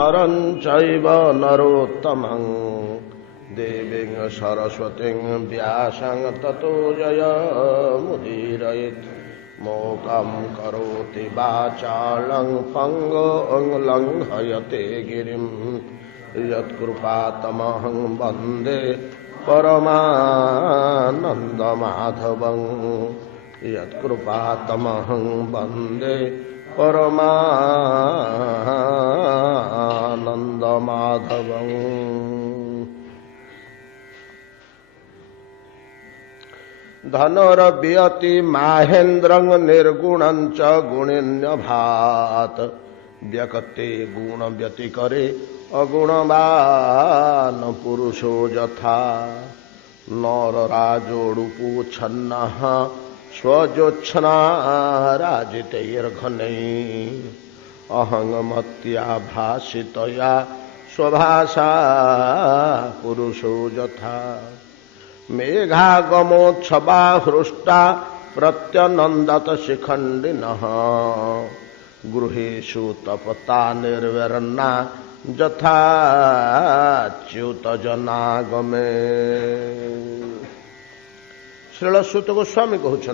नरं चैव नरोत्तमं देवीं सरस्वतीं व्यासं ततो जयमुदीरयेत् मोकं करोति वाचालं पङ्गुं लङ्घयते गिरिं यत्कृपातमहं वन्दे परमानन्दमाधवं यत्कृपातमहं वन्दे परमानन्दमाधवं। धनुर्वियति माहेन्द्रं निर्गुणं च गुणिन्यभात् व्यक्ते गुण व्यतिकरे अगुणवान् पुरुषो यथा नरराजोडुपूच्छन्नः स्वजोत्सना राजितैर्घनैः अहङ्मत्या भासितया स्वभाषा पुरुषो यथा मेघागमोत्सवा हृष्टा प्रत्यनन्दत शिखण्डिनः गृहेषु तपता निर्विरन्ना यथा च्युतजनागमे। श्रीलसूत गोस्वामी कहते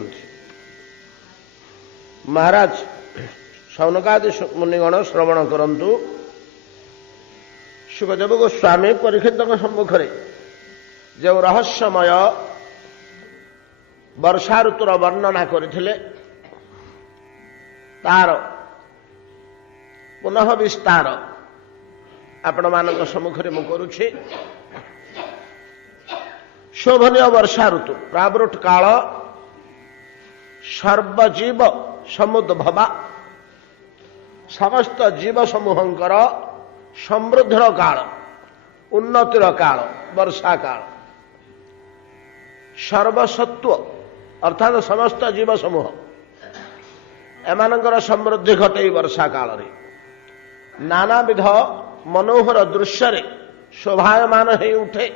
महाराज शौनकादि मुनिगण श्रवण करंतु। सुखदेव गोस्वामी परीक्षित सम्मुखें जो रहस्यमय वर्षा ऋतुर वर्णना करथिले तार पुनः विस्तार आपण मानक सम्मुखें मु करुछि। शोभनीय वर्षा ऋतु प्रावृट काल सर्वजीव समुद्भवा समस्त जीव समूहंकर समृद्धर काल उन्नतिर काल वर्षा काल सर्वसत्व अर्थात समस्त जीव समूह एमानंकर समृद्धि घटे वर्षा काल रे नानाविध मनोहर दृश्य शोभायमान हो उठे।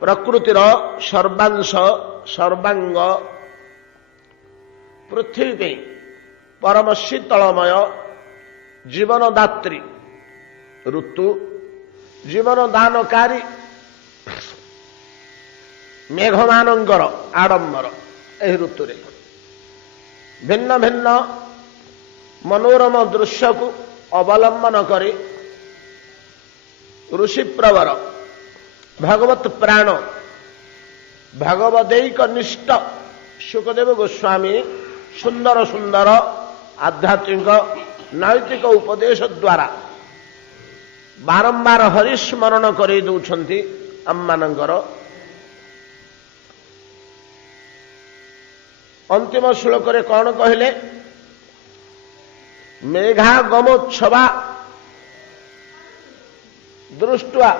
प्रकृतिर सर्वांश सर्वांग पृथ्वी परम शीतलमय जीवनदात्री ऋतु जीवन दानकारी मेघमानंकर आडंबर एही ऋतु रे भिन्न भिन्न मनोरम दृश्य को अवलंबन करी ऋषि प्रवर भगवत प्राण भगवदैक निष्ठ सुखदेव गोस्वामी सुंदर सुंदर आध्यात्मिक नैतिक उपदेश द्वारा बारंबार हरिस्मरण करे दउछंती आममानंकर। अंतिम श्लोक रे कौन कहले मेघागमोत्सवा दृष्ट्वा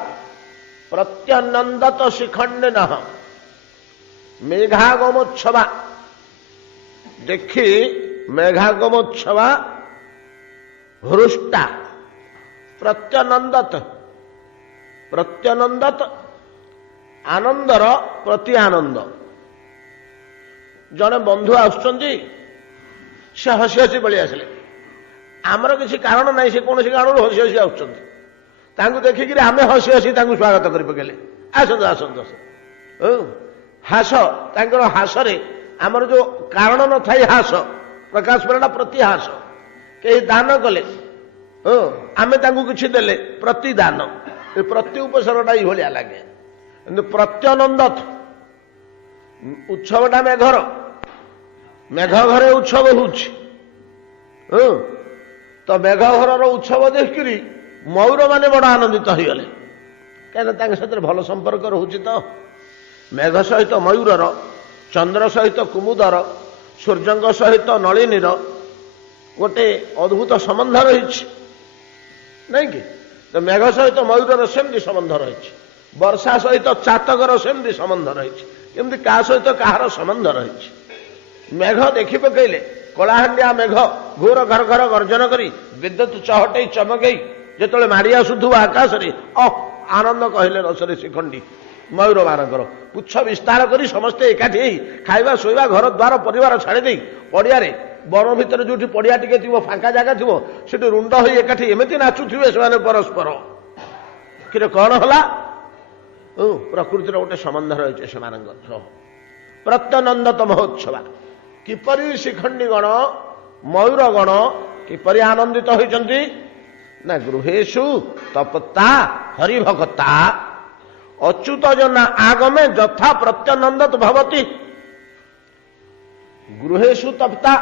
प्रत्यनंदत शिखंडिनः मेघागमोत्सवा देखी मेघागमोत्सवा हृष्टा प्रत्यनंदत प्रत्यनंदत आनंदर प्रति आनंद जड़े बंधु आसुचंदी से हसी हसी पलि आसिले आमर किसी कारण नहीं से कौन कारण हसी हसी आसुचंदी तांको देखिक आमे हसी हसी तांको स्वागत कर पकेले आसंतु आसंतु हास तांकर हासरे आमर जो कारण न थाई हास प्रकाश पड़ा प्रति हास कई दान कले आमे तांको किछि देले प्रति दान प्रति उपसर्गटा ये लगे कि प्रत्यनंदत उत्सवटा मेघर मेघ घरे उत्सव होउछि तो मेघ घर उत्सव देखिरी मयूर माने बड़ आनंदित हो गले कहीं सहित भल संपर्क रोचे तो मेघ सहित मयूरर चंद्र सहित कुमुदर सूर्य सहित नलिनीर गोटे अद्भुत संबंध रही नहीं कि तो मेघ सहित मयूरर सेमती संबंध रही वर्षा सहित चातकर सेमती संबंध रही केमती क्या सहित कहार संबंध रही मेघ देखी पकईले कलाहांडिया मेघ घोर घर घर गर्जन करी विद्युत चहटई चमकई जिते माड़ी आसुवा आकाश आनंद कहले रसरे शिखंडी मयूर मानकर पुच्छ विस्तार करी समस्ते एकाठी खाଇବା ଶୋଇବା ଘର ଦ୍ୱାର ପରିବାର ଛାଡ଼ି ଦେଇ ପଡ଼ିଆରେ ବଣ ଭିତରେ ଯୋଉଠି ପଡ଼ିଆ ଟିକେ ଥିବ ଫାଙ୍କା ଜାଗା ଥିବ ସେଠି ରୁଣ୍ଡ ହୋଇ ଏକାଠି ଏମିତି ନାଚୁଥିବେ ସେମାନେ ପରସ୍ପର କିରେ କଣ ହେଲା ପ୍ରକୃତିର ଗୋଟେ ସମ୍ବନ୍ଧ ରହିଛି ସେମାନଙ୍କ ସହ ପ୍ରତ୍ୟନନ୍ଦତ ମହୋତ୍ସବ କିପରି ଶିଖଣ୍ଡୀ ଗଣ ମୟୂର ଗଣ କିପରି ଆନନ୍ଦିତ ହୋଇଛନ୍ତି ନା ଗୃହେଷୁ ତପତା ହରିଭକ୍ତା ଅଚ୍ୟୁତ ଜନା ଆଗମେ ଯଥା ପ୍ରତ୍ୟନନ୍ଦତ ଭବତି ଗୃହେଷୁ ତପ୍ତା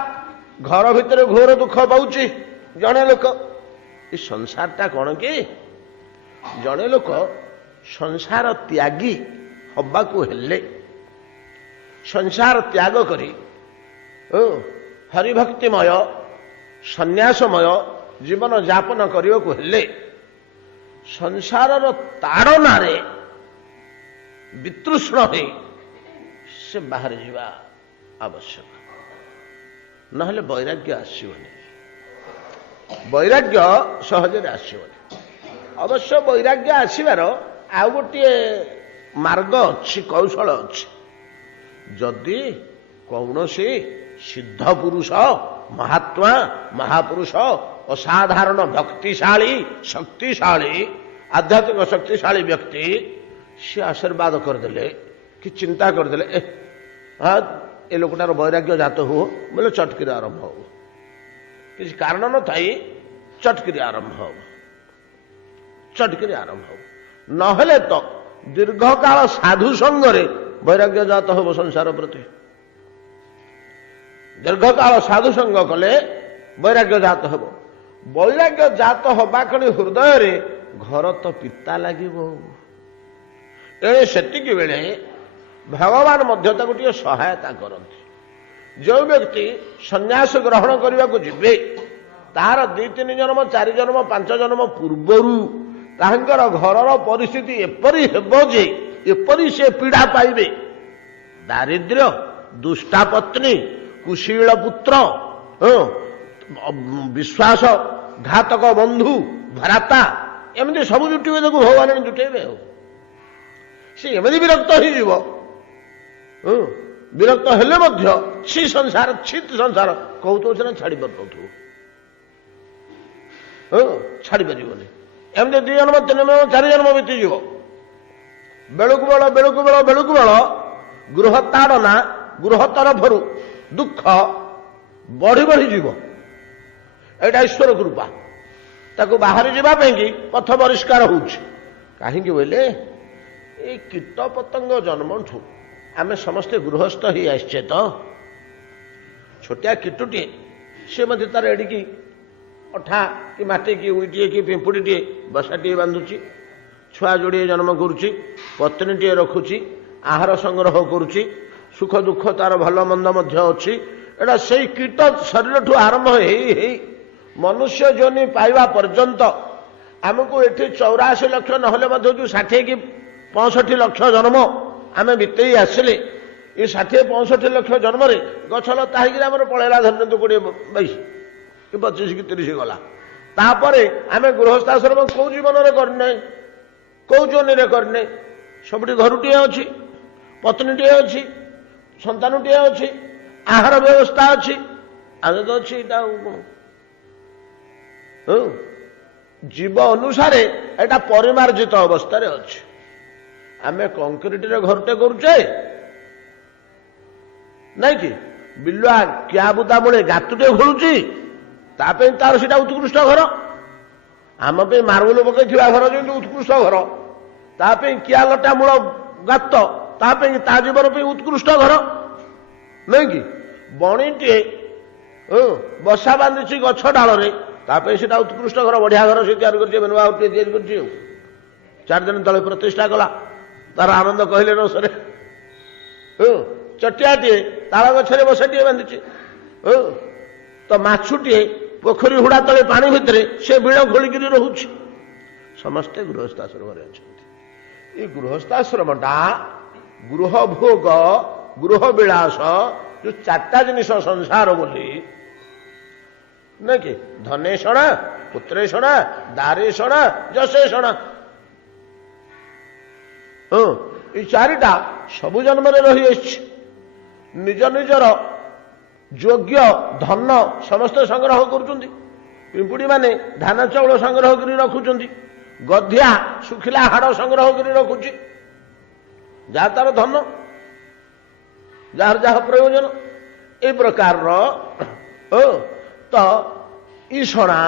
ଘର ଭିତରେ ଘୋର ଦୁଃଖ ପାଉଛି ଜଣେ ଲୋକ ଏ ସଂସାରଟା କଣ କି ଜଣେ ଲୋକ ସଂସାର ତ୍ୟାଗୀ ହବାକୁ ହେଲେ ସଂସାର ତ୍ୟାଗ କରି ହରିଭକ୍ତିମୟ ସନ୍ନ୍ୟାସମୟ ଜୀବନ ଯାପନ କରିବାକୁ ହେଲେ ସଂସାରର ତାଡ଼ନାରେ ବିତୃଷ୍ଣ ହୋଇ ସେ ବାହାରି ଯିବା ଆବଶ୍ୟକ ନହେଲେ ବୈରାଗ୍ୟ ଆସିବନି ବୈରାଗ୍ୟ ସହଜରେ ଆସିବନି ଅବଶ୍ୟ ବୈରାଗ୍ୟ ଆସିବାର ଆଉ ଗୋଟିଏ ମାର୍ଗ ଅଛି କୌଶଳ ଅଛି ଯଦି କୌଣସି ସିଦ୍ଧ ପୁରୁଷ ମହାତ୍ମା ମହାପୁରୁଷ ଅସାଧାରଣ ଭକ୍ତିଶାଳୀ ଶକ୍ତିଶାଳୀ ଆଧ୍ୟାତ୍ମିକ ଶକ୍ତିଶାଳୀ ବ୍ୟକ୍ତି ସେ ଆଶୀର୍ବାଦ କରିଦେଲେ କି ଚିନ୍ତା କରିଦେଲେ ଏ ଲୋକଟାର ବୈରାଗ୍ୟ ଜାତ ହୁଅ ବୋଲେ ଚଟକିରେ ଆରମ୍ଭ ହବ କିଛି କାରଣ ନଥାଇ ଚଟକିରେ ଆରମ୍ଭ ହବ ଚଟକିରେ ଆରମ୍ଭ ହବ ନହେଲେ ତ ଦୀର୍ଘକାଳ ସାଧୁ ସଙ୍ଗରେ ବୈରାଗ୍ୟ ଜାତ ହବ ସଂସାର ପ୍ରତି ଦୀର୍ଘକାଳ ସାଧୁ ସଙ୍ଗ କଲେ ବୈରାଗ୍ୟ ଜାତ ହବ ବୈରାଗ୍ୟ ଜାତ ହବା କ୍ଷଣି ହୃଦୟରେ ଘର ତ ପିତା ଲାଗିବ ଏଣେ ସେତିକି ବେଳେ ଭଗବାନ ମଧ୍ୟ ତାକୁ ଟିକେ ସହାୟତା କରନ୍ତି ଯେଉଁ ବ୍ୟକ୍ତି ସନ୍ନ୍ୟାସ ଗ୍ରହଣ କରିବାକୁ ଯିବେ ତାହାର 2-3 ଜନ୍ମ 4 ଜନ୍ମ 5 ଜନ୍ମ ପୂର୍ବରୁ ତାଙ୍କର ଘରର ପରିସ୍ଥିତି ଏପରି ହେବ ଯେ ଏପରି ସେ ପୀଡ଼ା ପାଇବେ ଦାରିଦ୍ର୍ୟ ଦୁଷ୍ଟା ପତ୍ନୀ କୁଶୀଳ ପୁତ୍ର ବିଶ୍ୱାସ ଘାତକ ବନ୍ଧୁ ଭ୍ରାତା ଏମିତି ସବୁ ଜୁଟିବେ ତାକୁ ଭଗବାନ ଜୁଟେଇବେ ଆଉ ସେ ଏମିତି ବିରକ୍ତ ହେଇଯିବ ବିରକ୍ତ ହେଲେ ମଧ୍ୟ ଛି ସଂସାର ଛିତ୍ ସଂସାର କହୁଥିବ ସିନା ଛାଡ଼ି ପାରୁନଥିବ ଛାଡ଼ିପାରିବନି ଏମିତି 2 ଜନ୍ମ 3 ଜନ୍ମ 4 ଜନ୍ମ ବିତିଯିବ ବେଳକୁ ବେଳ ବେଳକୁ ବେଳ ବେଳକୁ ବେଳ ଗୃହ ତାଡ଼ନା ଗୃହ ତରଫରୁ ଦୁଃଖ ବଢି ବଢି ଯିବ ଏଇଟା ଈଶ୍ୱର କୃପା ତାକୁ ବାହାରି ଯିବା ପାଇଁକି ପଥ ପରିଷ୍କାର ହଉଛି କାହିଁକି ବୋଇଲେ ଏଇ କୀଟ ପତଙ୍ଗ ଜନ୍ମଠୁ ଆମେ ସମସ୍ତେ ଗୃହସ୍ଥ ହେଇ ଆସିଛେ ତ ଛୋଟିଆ କୀଟଟିଏ ସେ ମଧ୍ୟ ତାର ଏଡ଼ିକି ଅଠା କି ମାଟି କି ଉଇଟିଏ କି ପିମ୍ପୁଡ଼ିଟିଏ ବସାଟିଏ ବାନ୍ଧୁଛି ଛୁଆ ଯୋଡ଼ିଏ ଜନ୍ମ କରୁଛି ପତ୍ନୀଟିଏ ରଖୁଛି ଆହାର ସଂଗ୍ରହ କରୁଛି ସୁଖ ଦୁଃଖ ତାର ଭଲ ମନ୍ଦ ମଧ୍ୟ ଅଛି ଏଇଟା ସେଇ କୀଟ ଶରୀରଠୁ ଆରମ୍ଭ ହେଇ ହେଇ ମନୁଷ୍ୟ ଯୋନି ପାଇବା ପର୍ଯ୍ୟନ୍ତ ଆମକୁ ଏଠି 84 ଲକ୍ଷ ନହେଲେ ମଧ୍ୟ ଯେଉଁ 60 କି 65 ଲକ୍ଷ ଜନ୍ମ ଆମେ ବିତେଇ ଆସିଲେ ଏ 60-65 ଲକ୍ଷ ଜନ୍ମରେ ଗଛ ଲତା ହେଇକିରି ଆମର ପଳେଇଲା ଧରନ୍ତୁ 20-22 କି 25 କି 30 ଗଲା ତାପରେ ଆମେ ଗୃହସ୍ଥାଶ୍ରମ କୋଉ ଜୀବନରେ କରିନେ କୋଉ ଯୋନିରେ କରିନେ ସବୁଠି ଘରୁଟିଏ ଅଛି ପତ୍ନୀଟିଏ ଅଛି ସନ୍ତାନଟିଏ ଅଛି ଆହାର ବ୍ୟବସ୍ଥା ଅଛି ଆଦତ ଅଛି ଏଇଟା ଜୀବ ଅନୁସାରେ ଏଇଟା ପରିମାର୍ଜିତ ଅବସ୍ଥାରେ ଅଛି ଆମେ କଂକ୍ରିଟରେ ଘରଟେ କରୁଛେ ନାଇଁ କି ବିଲୁଆ କିଆ ବୁଦା ମୂଳେ ଗାତଟେ ଖୋଳୁଛି ତା ପାଇଁ ତାର ସେଇଟା ଉତ୍କୃଷ୍ଟ ଘର ଆମ ପାଇଁ ମାର୍ବଲ ପକେଇଥିବା ଘର ଯେମିତି ଉତ୍କୃଷ୍ଟ ଘର ତା ପାଇଁ କିଆ ଲଟା ମୂଳ ଗାତ ତା ପାଇଁ ତା ଜୀବନ ପାଇଁ ଉତ୍କୃଷ୍ଟ ଘର ନାଇଁ କି ବଣିଟିଏ ବସା ବାନ୍ଧିଛି ଗଛ ଡାଳରେ ତା ପାଇଁ ସେଇଟା ଉତ୍କୃଷ୍ଟ ଘର ବଢିଆ ଘର ସେ ତିଆରି କରିଛି ନୂଆ ଗୋଟିଏ ତିଆରି କରିଛି ଆଉ 4 ଦିନ ତଳେ ପ୍ରତିଷ୍ଠା କଲା ତାର ଆନନ୍ଦ କହିଲେ ନ ସରେ ଚଟିଆଟିଏ ତାଳ ଗଛରେ ବସାଟିଏ ବାନ୍ଧିଛି ତ ମାଛଟିଏ ପୋଖରୀ ହୁଡ଼ା ତଳେ ପାଣି ଭିତରେ ସେ ବିଳ ଖୋଳିକିରି ରହୁଛି ସମସ୍ତେ ଗୃହସ୍ଥାଶ୍ରମରେ ଅଛନ୍ତି ଏ ଗୃହସ୍ଥାଶ୍ରମଟା ଗୃହ ଭୋଗ ଗୃହ ବିଳାସ ଯୋଉ 4ଟା ଜିନିଷ ସଂସାର ବୋଲି ନାଇଁ କି ଧନେଷଣା ପୁତ୍ରେଷଣା ଦାରେଷଣା ଯଶେଷଣା ଏଇ 4ଟା ସବୁ ଜନ୍ମରେ ରହିଆସିଛି ନିଜ ନିଜର ଯୋଗ୍ୟ ଧନ ସମସ୍ତେ ସଂଗ୍ରହ କରୁଛନ୍ତି। ପିମ୍ପୁଡ଼ି ମାନେ ଧାନ ଚାଉଳ ସଂଗ୍ରହ କରି ରଖୁଛନ୍ତି, ଗଧିଆ ଶୁଖିଲା ହାଡ଼ ସଂଗ୍ରହ କରି ରଖୁଛି, ଯାହା ତାର ଧନ, ଯାହାର ଯାହା ପ୍ରୟୋଜନ। এই ପ୍ରକାରର ତ ଈଷଣା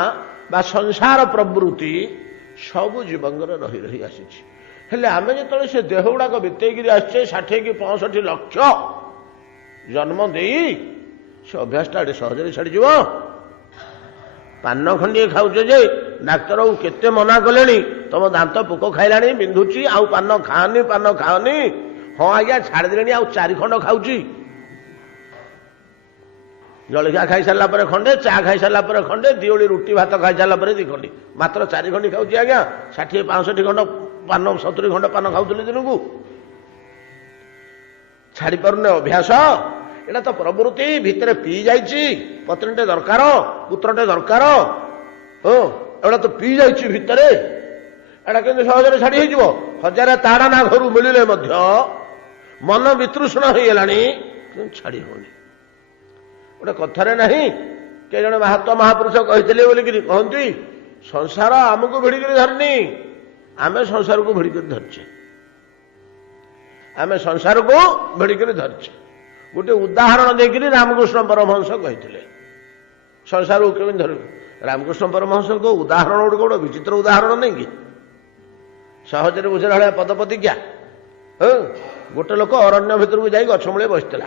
ବା ସଂସାର ପ୍ରବୃତ୍ତି ସବୁ ଜୀବଙ୍କର ରହି ରହି ଆସିଛି। ହେଲେ ଆମେ ଯେତେବେଳେ ସେ ଦେହ ଗୁଡ଼ାକ ବିତେଇକିରି ଆସିଛେ 60 କି 65 ଲକ୍ଷ ଜନ୍ମ ଦେଇ, ସେ ଅଭ୍ୟାସଟା ଏଠି ସହଜରେ ଛାଡ଼ିଯିବ? ପାନ ଖଣ୍ଡିଏ ଖାଉଛ ଯେ ଡାକ୍ତରକୁ କେତେ ମନା କଲେଣି, ତମ ଦାନ୍ତ ପୋକ ଖାଇଲାଣି, ବିନ୍ଧୁଛି, ଆଉ ପାନ ଖାଅନି, ପାନ ଖାଅନି। ହଁ ଆଜ୍ଞା ଛାଡ଼ିଦେଲେଣି, ଆଉ 4 ଖଣ୍ଡ ଖାଉଛି। ଜଳଖିଆ ଖାଇସାରିଲା ପରେ ଖଣ୍ଡେ, ଚା ଖାଇସାରିଲା ପରେ ଖଣ୍ଡେ, ଦିଓଳି ରୁଟି ଭାତ ଖାଇସାରିଲା ପରେ 2 ଖଣ୍ଡି, ମାତ୍ର 4 ଖଣ୍ଡି ଖାଉଛି ଆଜ୍ଞା। 60 65 ଖଣ୍ଡ ପାନ, 70 ଖଣ୍ଡ ପାନ ଖାଉଥିଲି ଦିନକୁ। ଛାଡ଼ି ପାରୁନି ଅଭ୍ୟାସ। ଏଇଟା ତ ପ୍ରବୃତ୍ତି ଭିତରେ ପିଇ ଯାଇଛି। ପତ୍ନୀଟେ ଦରକାର, ପୁତ୍ରଟେ ଦରକାର, ଏଗୁଡ଼ା ତ ପିଇ ଯାଇଛି ଭିତରେ। ଏଇଟା କେମିତି ସହଜରେ ଛାଡ଼ି ହେଇଯିବ? 1000 ତାଡ଼ନା ଘରୁ ମିଳିଲେ ମଧ୍ୟ ମନ ବିତୃଷ୍ଣ ହେଇଗଲାଣି, କିନ୍ତୁ ଛାଡ଼ି ହେଉନି। ଗୋଟେ କଥାରେ ନାହିଁ, କେ ଜଣେ ମହାପୁରୁଷ କହିଥିଲେ ବୋଲିକିରି କହନ୍ତି, ସଂସାର ଆମକୁ ଭିଡ଼ିକିରି ଧରିନି, ଆମେ ସଂସାରକୁ ଭିଡ଼ିକିରି ଧରିଛେ। ଆମେ ସଂସାରକୁ ଭିଡ଼ିକିରି ଧରିଛେ। ଗୋଟେ ଉଦାହରଣ ଦେଇକିରି ରାମକୃଷ୍ଣ ପରମହଂସ କହିଥିଲେ ସଂସାରକୁ କେମିତି ଧରିବୁ। ରାମକୃଷ୍ଣ ପରମହଂସଙ୍କ ଉଦାହରଣ ଗୋଟେ ବିଚିତ୍ର ଉଦାହରଣ ନାହିଁ କି? ସହଜରେ ବୁଝିଲା ଭଳିଆ ପଦପତିଜ୍ଞା। ଗୋଟେ ଲୋକ ଅରଣ୍ୟ ଭିତରକୁ ଯାଇ ଗଛ ମୂଳେ ବସିଥିଲା,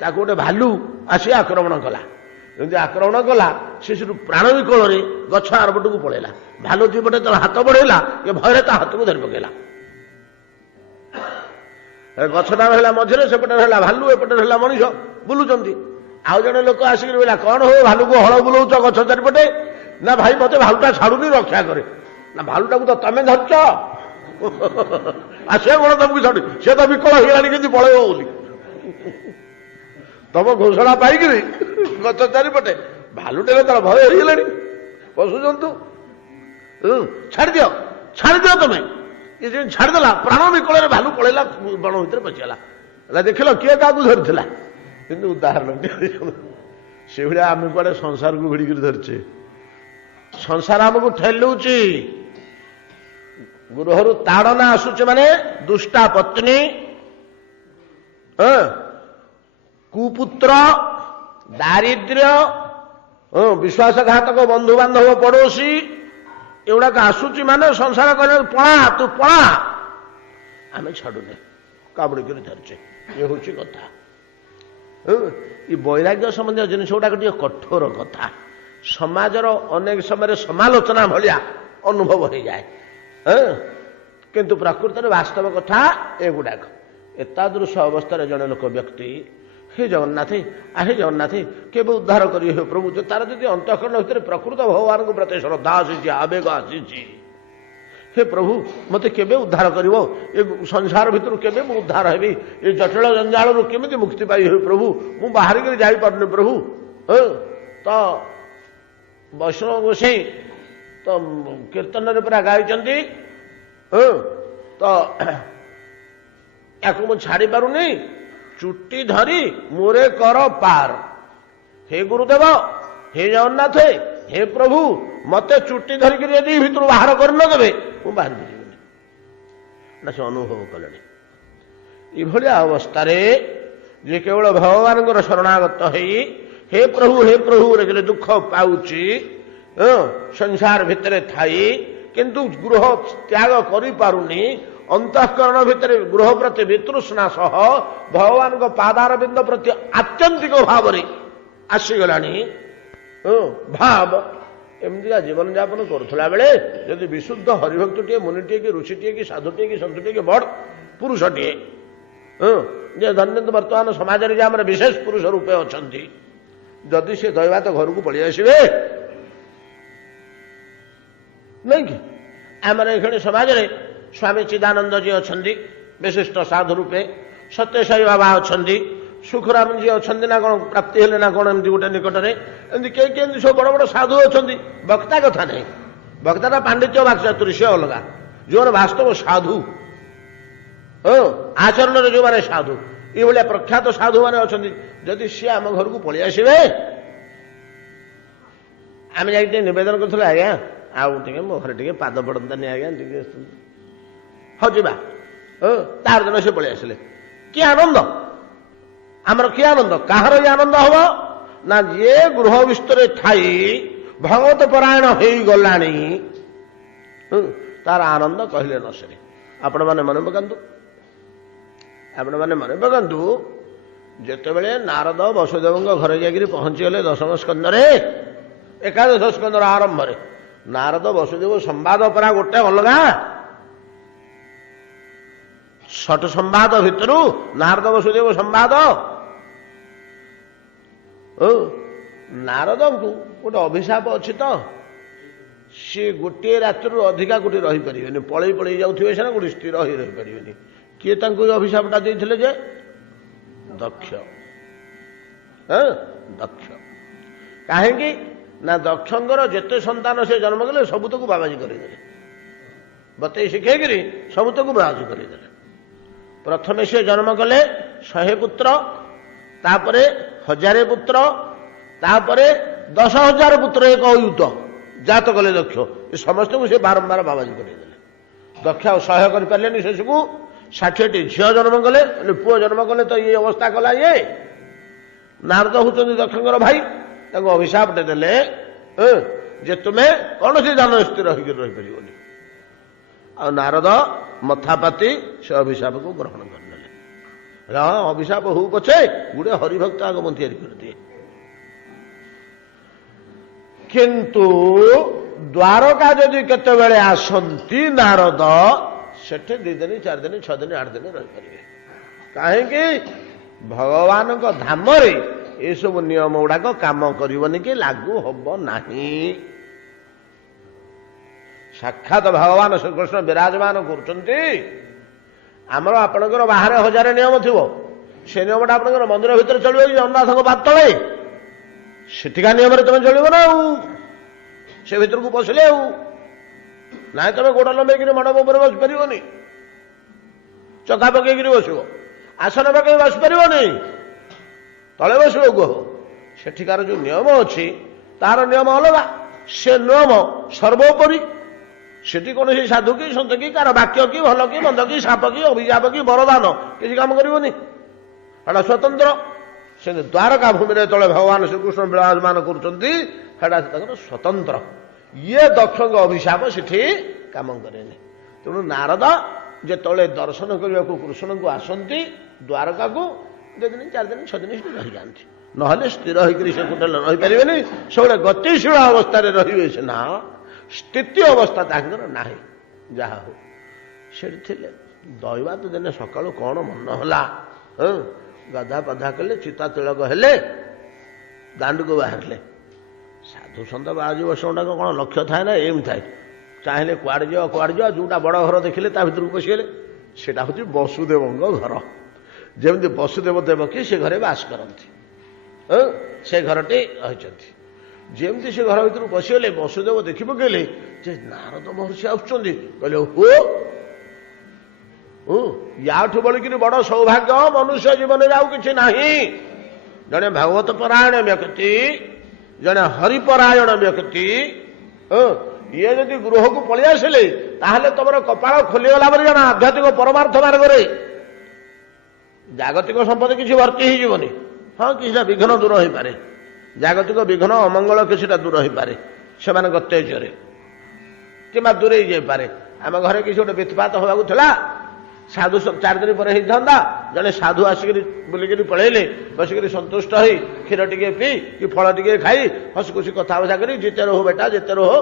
ତାକୁ ଗୋଟେ ଭାଲୁ ଆସି ଆକ୍ରମଣ କଲା। ଯେମିତି ଆକ୍ରମଣ କଲା, ସେ ସେଠୁ ପ୍ରାଣ ବିକଳରେ ଗଛ ଆରପଟକୁ ପଳେଇଲା। ଭାଲୁ ଦୁଇପଟେ ତଳେ ହାତ ବଢେଇଲା, ଏ ଭୟରେ ତା ହାତକୁ ଧରି ପକେଇଲା। ଗଛଟା ରହିଲା ମଝିରେ, ସେପଟେ ରହିଲା ଭାଲୁ, ଏପଟେ ରହିଲା ମଣିଷ ବୁଲୁଛନ୍ତି। ଆଉ ଜଣେ ଲୋକ ଆସିକି ରହିଲା, କଣ ହଉ ଭାଲୁକୁ ହଳ ବୁଲଉଛ ଗଛ ଚାରିପଟେ? ନା ଭାଇ ମତେ ଭାଲୁଟା ଛାଡୁନି, ରକ୍ଷା କରେ। ନା ଭାଲୁଟାକୁ ତ ତମେ ଧରିଛ, ସେ କଣ ତମକୁ ଛାଡୁ? ସେ ତ ବିକଳ ହେଇଗଲାଣି, କେମିତି ପଳେଇବ ବୋଲି ତମ ଘୋଷଣା ପାଇକିରି ଗଛ ଚାରିପଟେ। ଭାଲୁଟାରେ ତାର ଭୟ ହେଇଗଲାଣି, ପଶୁଜନ୍ତୁ। ଛାଡ଼ିଦିଅ, ଛାଡ଼ିଦିଅ ତମେ। ଏ ଯେ ଛାଡ଼ିଦେଲା, ପ୍ରାଣ ବିକଳରେ ଭାଲୁ ପଳେଇଲା, ବଣ ଭିତରେ ପଶିଗଲା। ଦେଖିଲ କିଏ କାହାକୁ ଧରିଥିଲା? କିନ୍ତୁ ଉଦାହରଣ ସେଭଳିଆ ଆମେ କୁଆଡେ ସଂସାରକୁ ଭିଡ଼ିକିରି ଧରିଛେ। ସଂସାର ଆମକୁ ଠେଲୁଛି। ଗୃହରୁ ତାଡ଼ନା ଆସୁଛି ମାନେ ଦୁଷ୍ଟା ପତ୍ନୀ, କୁପୁତ୍ର, ଦାରିଦ୍ର୍ୟ, ବିଶ୍ୱାସଘାତକ ବନ୍ଧୁବାନ୍ଧବ, ପଡୋଶୀ, ଏଗୁଡାକ ଆସୁଛି ମାନେ ସଂସାର କହିଲେ ପଳା, ତୁ ପଳା। ଆମେ ଛାଡୁନେ, କାମୁଡ଼ିକିରି ଧରିଛେ। ଇଏ ହଉଛି କଥା। ଏ ବୈରାଗ୍ୟ ସମ୍ବନ୍ଧୀୟ ଜିନିଷ ଗୁଡାକ ଟିକେ କଠୋର କଥା। ସମାଜର ଅନେକ ସମୟରେ ସମାଲୋଚନା ଭଳିଆ ଅନୁଭବ ହେଇଯାଏ, କିନ୍ତୁ ପ୍ରକୃତରେ ବାସ୍ତବ କଥା ଏଗୁଡାକ। ଏତାଦୃଶ ଅବସ୍ଥାରେ ଜଣେ ଲୋକ ବ୍ୟକ୍ତି, ହେ ଜଗନ୍ନାଥ, ହେ ଜଗନ୍ନାଥ, କେବେ ଉଦ୍ଧାର କରିବେ ହେ ପ୍ରଭୁ? ତାର ଯଦି ଅନ୍ତଃକରଣ ଭିତରେ ପ୍ରକୃତ ଭଗବାନଙ୍କ ପ୍ରତି ଶ୍ରଦ୍ଧା ଆସିଛି, ଆବେଗ ଆସିଛି, ହେ ପ୍ରଭୁ ମତେ କେବେ ଉଦ୍ଧାର କରିବ? ଏ ସଂସାର ଭିତରୁ କେବେ ମୁଁ ଉଦ୍ଧାର ହେବି? ଏ ଜଟିଳ ଜଞ୍ଜାଳରୁ କେମିତି ମୁକ୍ତି ପାଇବି ହେ ପ୍ରଭୁ? ମୁଁ ବାହାରିକରି ଯାଇପାରୁନି ପ୍ରଭୁ। ତ ବୈଷ୍ଣବ ଗୋସାଇଁ ତ କୀର୍ତ୍ତନରେ ପୁରା ଗାଇଛନ୍ତି, ତ ୟାକୁ ମୁଁ ଛାଡ଼ି ପାରୁନି, ଚୁଟି ଧରି ମୋରେ କର ପାର। ହେ ଗୁରୁଦେବ, ହେ ଜଗନ୍ନାଥ, ହେ ପ୍ରଭୁ, ମତେ ଚୁଟି ଧରିକିରି ଯଦି ଭିତରୁ ବାହାର କରିନଦେବେ ମୁଁ ବାହାରି ପାରିବିନି। ନା ସେ ଅନୁଭବ କଲେଣି। ଏଭଳିଆ ଅବସ୍ଥାରେ ଯେ କେବଳ ଭଗବାନଙ୍କର ଶରଣାଗତ ହେଇ ହେ ପ୍ରଭୁ ରେ ଦୁଃଖ ପାଉଛି, ସଂସାର ଭିତରେ ଥାଇ କିନ୍ତୁ ଗୃହ ତ୍ୟାଗ କରିପାରୁନି, ଅନ୍ତଃକରଣ ଭିତରେ ଗୃହ ପ୍ରତି ବିତୃଷ୍ଣା ସହ ଭଗବାନଙ୍କ ପାଦାରବିନ୍ଦ ପ୍ରତି ଆତ୍ୟନ୍ତିକ ଭାବରେ ଆସିଗଲାଣି ଭାବ, ଏମିତିକା ଜୀବନଯାପନ କରୁଥିଲା ବେଳେ ଯଦି ବିଶୁଦ୍ଧ ହରିଭକ୍ତଟିଏ, ମୁନିଟିଏ, କି ଋଷିଟିଏ, କି ସାଧୁଟିଏ, କି ସନ୍ତୁଟିଏ, କି ବଡ଼ ପୁରୁଷଟିଏ, ଯେ ଧନ୍ୟ ବର୍ତ୍ତମାନ ସମାଜରେ ଯେ ଆମର ବିଶେଷ ପୁରୁଷ ରୂପେ ଅଛନ୍ତି, ଯଦି ସେ ଦୈବାତ ଘରକୁ ପଳେଇ ଆସିବେ ନାଇଁ କି? ଆମର ଏଖଣି ସମାଜରେ ସ୍ୱାମୀ ଚିଦାନନ୍ଦଜୀ ଅଛନ୍ତି ବିଶିଷ୍ଟ ସାଧୁ ରୂପେ, ସତ୍ୟସାଇ ବାବା ଅଛନ୍ତି, ସୁଖରାମଜୀ ଅଛନ୍ତି ନା କ'ଣ, ପ୍ରାପ୍ତି ହେଲେ ନା କ'ଣ ଏମିତି ଗୋଟେ ନିକଟରେ, ଏମିତି କେମିତି ସବୁ ବଡ଼ ବଡ଼ ସାଧୁ ଅଛନ୍ତି। ବକ୍ତା କଥା ନାହିଁ, ବକ୍ତାଟା ପାଣ୍ଡିତ୍ୟ ବାକ୍ଚାତୁରୀ, ସେ ଅଲଗା। ଯେଉଁମାନେ ବାସ୍ତବ ସାଧୁ, ଆଚରଣରେ ଯେଉଁମାନେ ସାଧୁ, ଏଇଭଳିଆ ପ୍ରଖ୍ୟାତ ସାଧୁମାନେ ଅଛନ୍ତି। ଯଦି ସିଏ ଆମ ଘରକୁ ପଳେଇ ଆସିବେ, ଆମେ ଯାଇକି ଟିକେ ନିବେଦନ କରୁଥିଲୁ, ଆଜ୍ଞା ଆଉ ଟିକେ ମୋ ଘରେ ଟିକେ ପାଦ ପଡ଼ନ୍ତାନି ଆଜ୍ଞା, ଟିକେ ହଉ ଯିବା। ତାର ଦିନ ସେ ପଳେଇ ଆସିଲେ, କି ଆନନ୍ଦ ଆମର, କି ଆନନ୍ଦ। କାହାର ଏ ଆନନ୍ଦ ହବ ନା ଯିଏ ଗୃହ ଭିତରେ ଥାଇ ଭଗବତ ପରାୟଣ ହେଇଗଲାଣି, ତାର ଆନନ୍ଦ କହିଲେ ନ ସରେ। ଆପଣମାନେ ମନେ ପକାନ୍ତୁ, ଆପଣମାନେ ମନେ ପକାନ୍ତୁ, ଯେତେବେଳେ ନାରଦ ବସୁଦେବଙ୍କ ଘରେ ଯାଇକରି ପହଞ୍ଚିଗଲେ ଦଶମ ସ୍କନ୍ଧରେ, ଏକାଦଶ ସ୍କନ୍ଧର ଆରମ୍ଭରେ, ନାରଦ ବସୁଦେବ ସମ୍ବାଦ ପରା ଗୋଟେ ଅଲଗା। ଷଟ ସମ୍ବାଦ ଭିତରୁ ନାରଦ ବସୁଦେବ ସମ୍ବାଦ। ନାରଦଙ୍କୁ ଗୋଟେ ଅଭିଶାପ ଅଛି ତ, ସିଏ ଗୋଟିଏ ରାତ୍ରିରୁ ଅଧିକା କୋଉଠି ରହିପାରିବେନି, ପଳେଇ ପଳେଇ ଯାଉଥିବେ ସିନା, କୋଉଠି ସ୍ଥିର ହୋଇ ରହିପାରିବେନି। କିଏ ତାଙ୍କୁ ଏ ଅଭିଶାପଟା ଦେଇଥିଲେ ଯେ? ଦକ୍ଷ। ଦକ୍ଷ କାହିଁକି ନା ଦକ୍ଷଙ୍କର ଯେତେ ସନ୍ତାନ ସେ ଜନ୍ମ କଲେ ସବୁତକୁ ବାବାଜୀ କରିଦେଲେ, ବତେଇ ଶିଖେଇକିରି ସବୁତକୁ ବାବାଜୀ କରିଦେଲେ। ପ୍ରଥମେ ସେ ଜନ୍ମ କଲେ 100 ପୁତ୍ର, ତାପରେ 1000 ପୁତ୍ର, ତାପରେ 10,000 ପୁତ୍ର ଏକ ଅୟୁତ ଜାତ କଲେ ଦକ୍ଷ। ଏ ସମସ୍ତଙ୍କୁ ସେ ବାରମ୍ବାର ବାବାଜୀ କରିଦେଲେ। ଦକ୍ଷ ଆଉ ସହ୍ୟ କରିପାରିଲେନି ଶେଷକୁ 60ଟି ଝିଅ ଜନ୍ମ କଲେ, ପୁଅ ଜନ୍ମ କଲେ ତ ଇଏ ଅବସ୍ଥା କଲା। ଇଏ ନାରଦ ହଉଛନ୍ତି ଦକ୍ଷଙ୍କର ଭାଇ, ତାଙ୍କୁ ଅଭିଶାପଟେ ଦେଲେ ଯେ ତୁମେ କୌଣସି ଦାନ ସ୍ଥିର ହେଇକି ରହିପାରିବନି। ଆଉ ନାରଦ ମଥାପାତି ସେ ଅଭିଶାପକୁ ଗ୍ରହଣ କରିନେଲେ। ଅଭିଶାପ ହଉ ପଛେ ଗୋଟେ ହରିଭକ୍ତ ଆଗ ମୁଁ ତିଆରି କରିଦିଏ। କିନ୍ତୁ ଦ୍ୱାରକା ଯଦି କେତେବେଳେ ଆସନ୍ତି ନାରଦ, ସେଠି 2 ଦିନ 4 ଦିନ 6 ଦିନ 8 ଦିନ ରହିପାରିବେ। କାହିଁକି? ଭଗବାନଙ୍କ ଧାମରେ ଏସବୁ ନିୟମ ଗୁଡାକ କାମ କରିବନି କି ଲାଗୁ ହବ ନାହିଁ। ସାକ୍ଷାତ ଭଗବାନ ଶ୍ରୀକୃଷ୍ଣ ବିରାଜମାନ କରୁଛନ୍ତି। ଆମର ଆପଣଙ୍କର ବାହାରେ 1000 ନିୟମ ଥିବ, ସେ ନିୟମଟା ଆପଣଙ୍କର ମନ୍ଦିର ଭିତରେ ଚଳିବ କି ଜଗନ୍ନାଥଙ୍କ ପାଦ ତଳେ? ସେଠିକା ନିୟମରେ ତମେ ଚଳିବ ନା ଆଉ। ସେ ଭିତରକୁ ପଶିଲେ ଆଉ ନାଇଁ, ତମେ ଗୋଡ ଲମ୍ବେଇକିରି ମଣ୍ଡପ ଉପରେ ବସିପାରିବନି, ଚକା ପକେଇକିରି ବସିବ, ଆସନ ପକେଇ ବସିପାରିବନି, ତଳେ ବସିବ କୁହ। ସେଠିକାର ଯୋଉ ନିୟମ ଅଛି ତାର ନିୟମ ଅଲଗା। ସେ ନିୟମ ସର୍ବୋପରି। ସେଠି କୌଣସି ସାଧୁ କି ସନ୍ଥ କି କାହାର ବାକ୍ୟ କି ଭଲ କି ମନ୍ଦ କି ସାପ କି ଅଭିଶାପ କି ବରଦାନ କିଛି କାମ କରିବନି, ସେଟା ସ୍ୱତନ୍ତ୍ର। ସେ ଦ୍ୱାରକା ଭୂମିରେ ତଳେ ଭଗବାନ ଶ୍ରୀକୃଷ୍ଣ ବିରାଜମାନ କରୁଛନ୍ତି, ସେଟା ତାଙ୍କର ସ୍ୱତନ୍ତ୍ର। ଇଏ ଦକ୍ଷଙ୍କ ଅଭିଶାପ ସେଠି କାମ କରେନି। ତେଣୁ ନାରଦ ଯେତେବେଳେ ଦର୍ଶନ କରିବାକୁ କୃଷ୍ଣଙ୍କୁ ଆସନ୍ତି ଦ୍ୱାରକାକୁ, 2 ଦିନ 4 ଦିନ 6 ଦିନ ସେଠି ରହିଯାଆନ୍ତି। ନହେଲେ ସ୍ଥିର ହେଇକରି ସେ କୋଟେ ରହିପାରିବେନି। ସବୁବେଳେ ଗତିଶୀଳ ଅବସ୍ଥାରେ ରହିବେ ସିନା, ସ୍ଥିତି ଅବସ୍ଥା ତାଙ୍କର ନାହିଁ। ଯାହା ହଉ ସେଠି ଥିଲେ। ଦୈବାତ ଦିନେ ସକାଳୁ କଣ ମନ ହେଲା, ଗାଧା ପାଧା କଲେ, ଚିତା ତିଳକ ହେଲେ, ଦାଣ୍ଡକୁ ବାହାରିଲେ। ସାଧୁ ସନ୍ଥ ବାହାଜି ବସଟାକ କଣ ଲକ୍ଷ୍ୟ ଥାଏ ନା? ଏମିତି ଥାଏ, ଚାହିଁଲେ କୁଆଡେ ଯିବ କୁଆଡେ ଯିବ। ଯୋଉଟା ବଡ ଘର ଦେଖିଲେ ତା ଭିତରକୁ ପଶିଗଲେ। ସେଟା ହଉଛି ବସୁଦେବଙ୍କ ଘର। ଯେମିତି ବସୁଦେବ ଦେବକୀ ସେ ଘରେ ବାସ କରନ୍ତି, ସେ ଘରଟି ରହିଛନ୍ତି। ଯେମିତି ସେ ଘର ଭିତରକୁ ପଶିଗଲେ, ବସୁଦେବ ଦେଖି ପକେଇଲେ ଯେ ନାରଦ ମହର୍ଷି ଆସୁଛନ୍ତି। କହିଲେ ୟାଠୁ ବଳିକିରି ବଡ ସୌଭାଗ୍ୟ ମନୁଷ୍ୟ ଜୀବନରେ ଆଉ କିଛି ନାହିଁ। ଜଣେ ଭାଗବତ ପରାୟଣ ବ୍ୟକ୍ତି, ଜଣେ ହରିପରାୟଣ ବ୍ୟକ୍ତି, ଇଏ ଯଦି ଗୃହକୁ ପଳେଇ ଆସିଲେ ତାହେଲେ ତମର କପାଳ ଖୋଲିଗଲା ବୋଲି ଜଣେ ଆଧ୍ୟାତ୍ମିକ ପରମାର୍ଥ ମାର୍ଗରେ। ଜାଗତିକ ସମ୍ପତ୍ତି କିଛି ଭର୍ତ୍ତି ହେଇଯିବନି, ହଁ କିଛିଟା ବିଘ୍ନ ଦୂର ହେଇପାରେ, ଜାଗତିକ ବିଘ୍ନ ଅମଙ୍ଗଳ କିଛିଟା ଦୂର ହେଇପାରେ ସେମାନଙ୍କ ତେଜରେ, କିମ୍ବା ଦୂରେଇ ଯାଇପାରେ। ଆମ ଘରେ କିଛି ଗୋଟେ ବିତ୍ପାତ ହେବାକୁ ଥିଲା, ସାଧୁ 4 ଦିନ ପରେ ହେଇଥାନ୍ତା, ଜଣେ ସାଧୁ ଆସିକିରି ବୁଲିକିରି ପଳେଇଲେ, ବସିକିରି ସନ୍ତୁଷ୍ଟ ହେଇ କ୍ଷୀର ଟିକେ ପିଇ କି ଫଳ ଟିକେ ଖାଇ ହସି ଖୁସି କଥାବାର୍ତ୍ତା କରି ଯେତେ ରହୁ ବେଟା ଯେତେ ରହୁ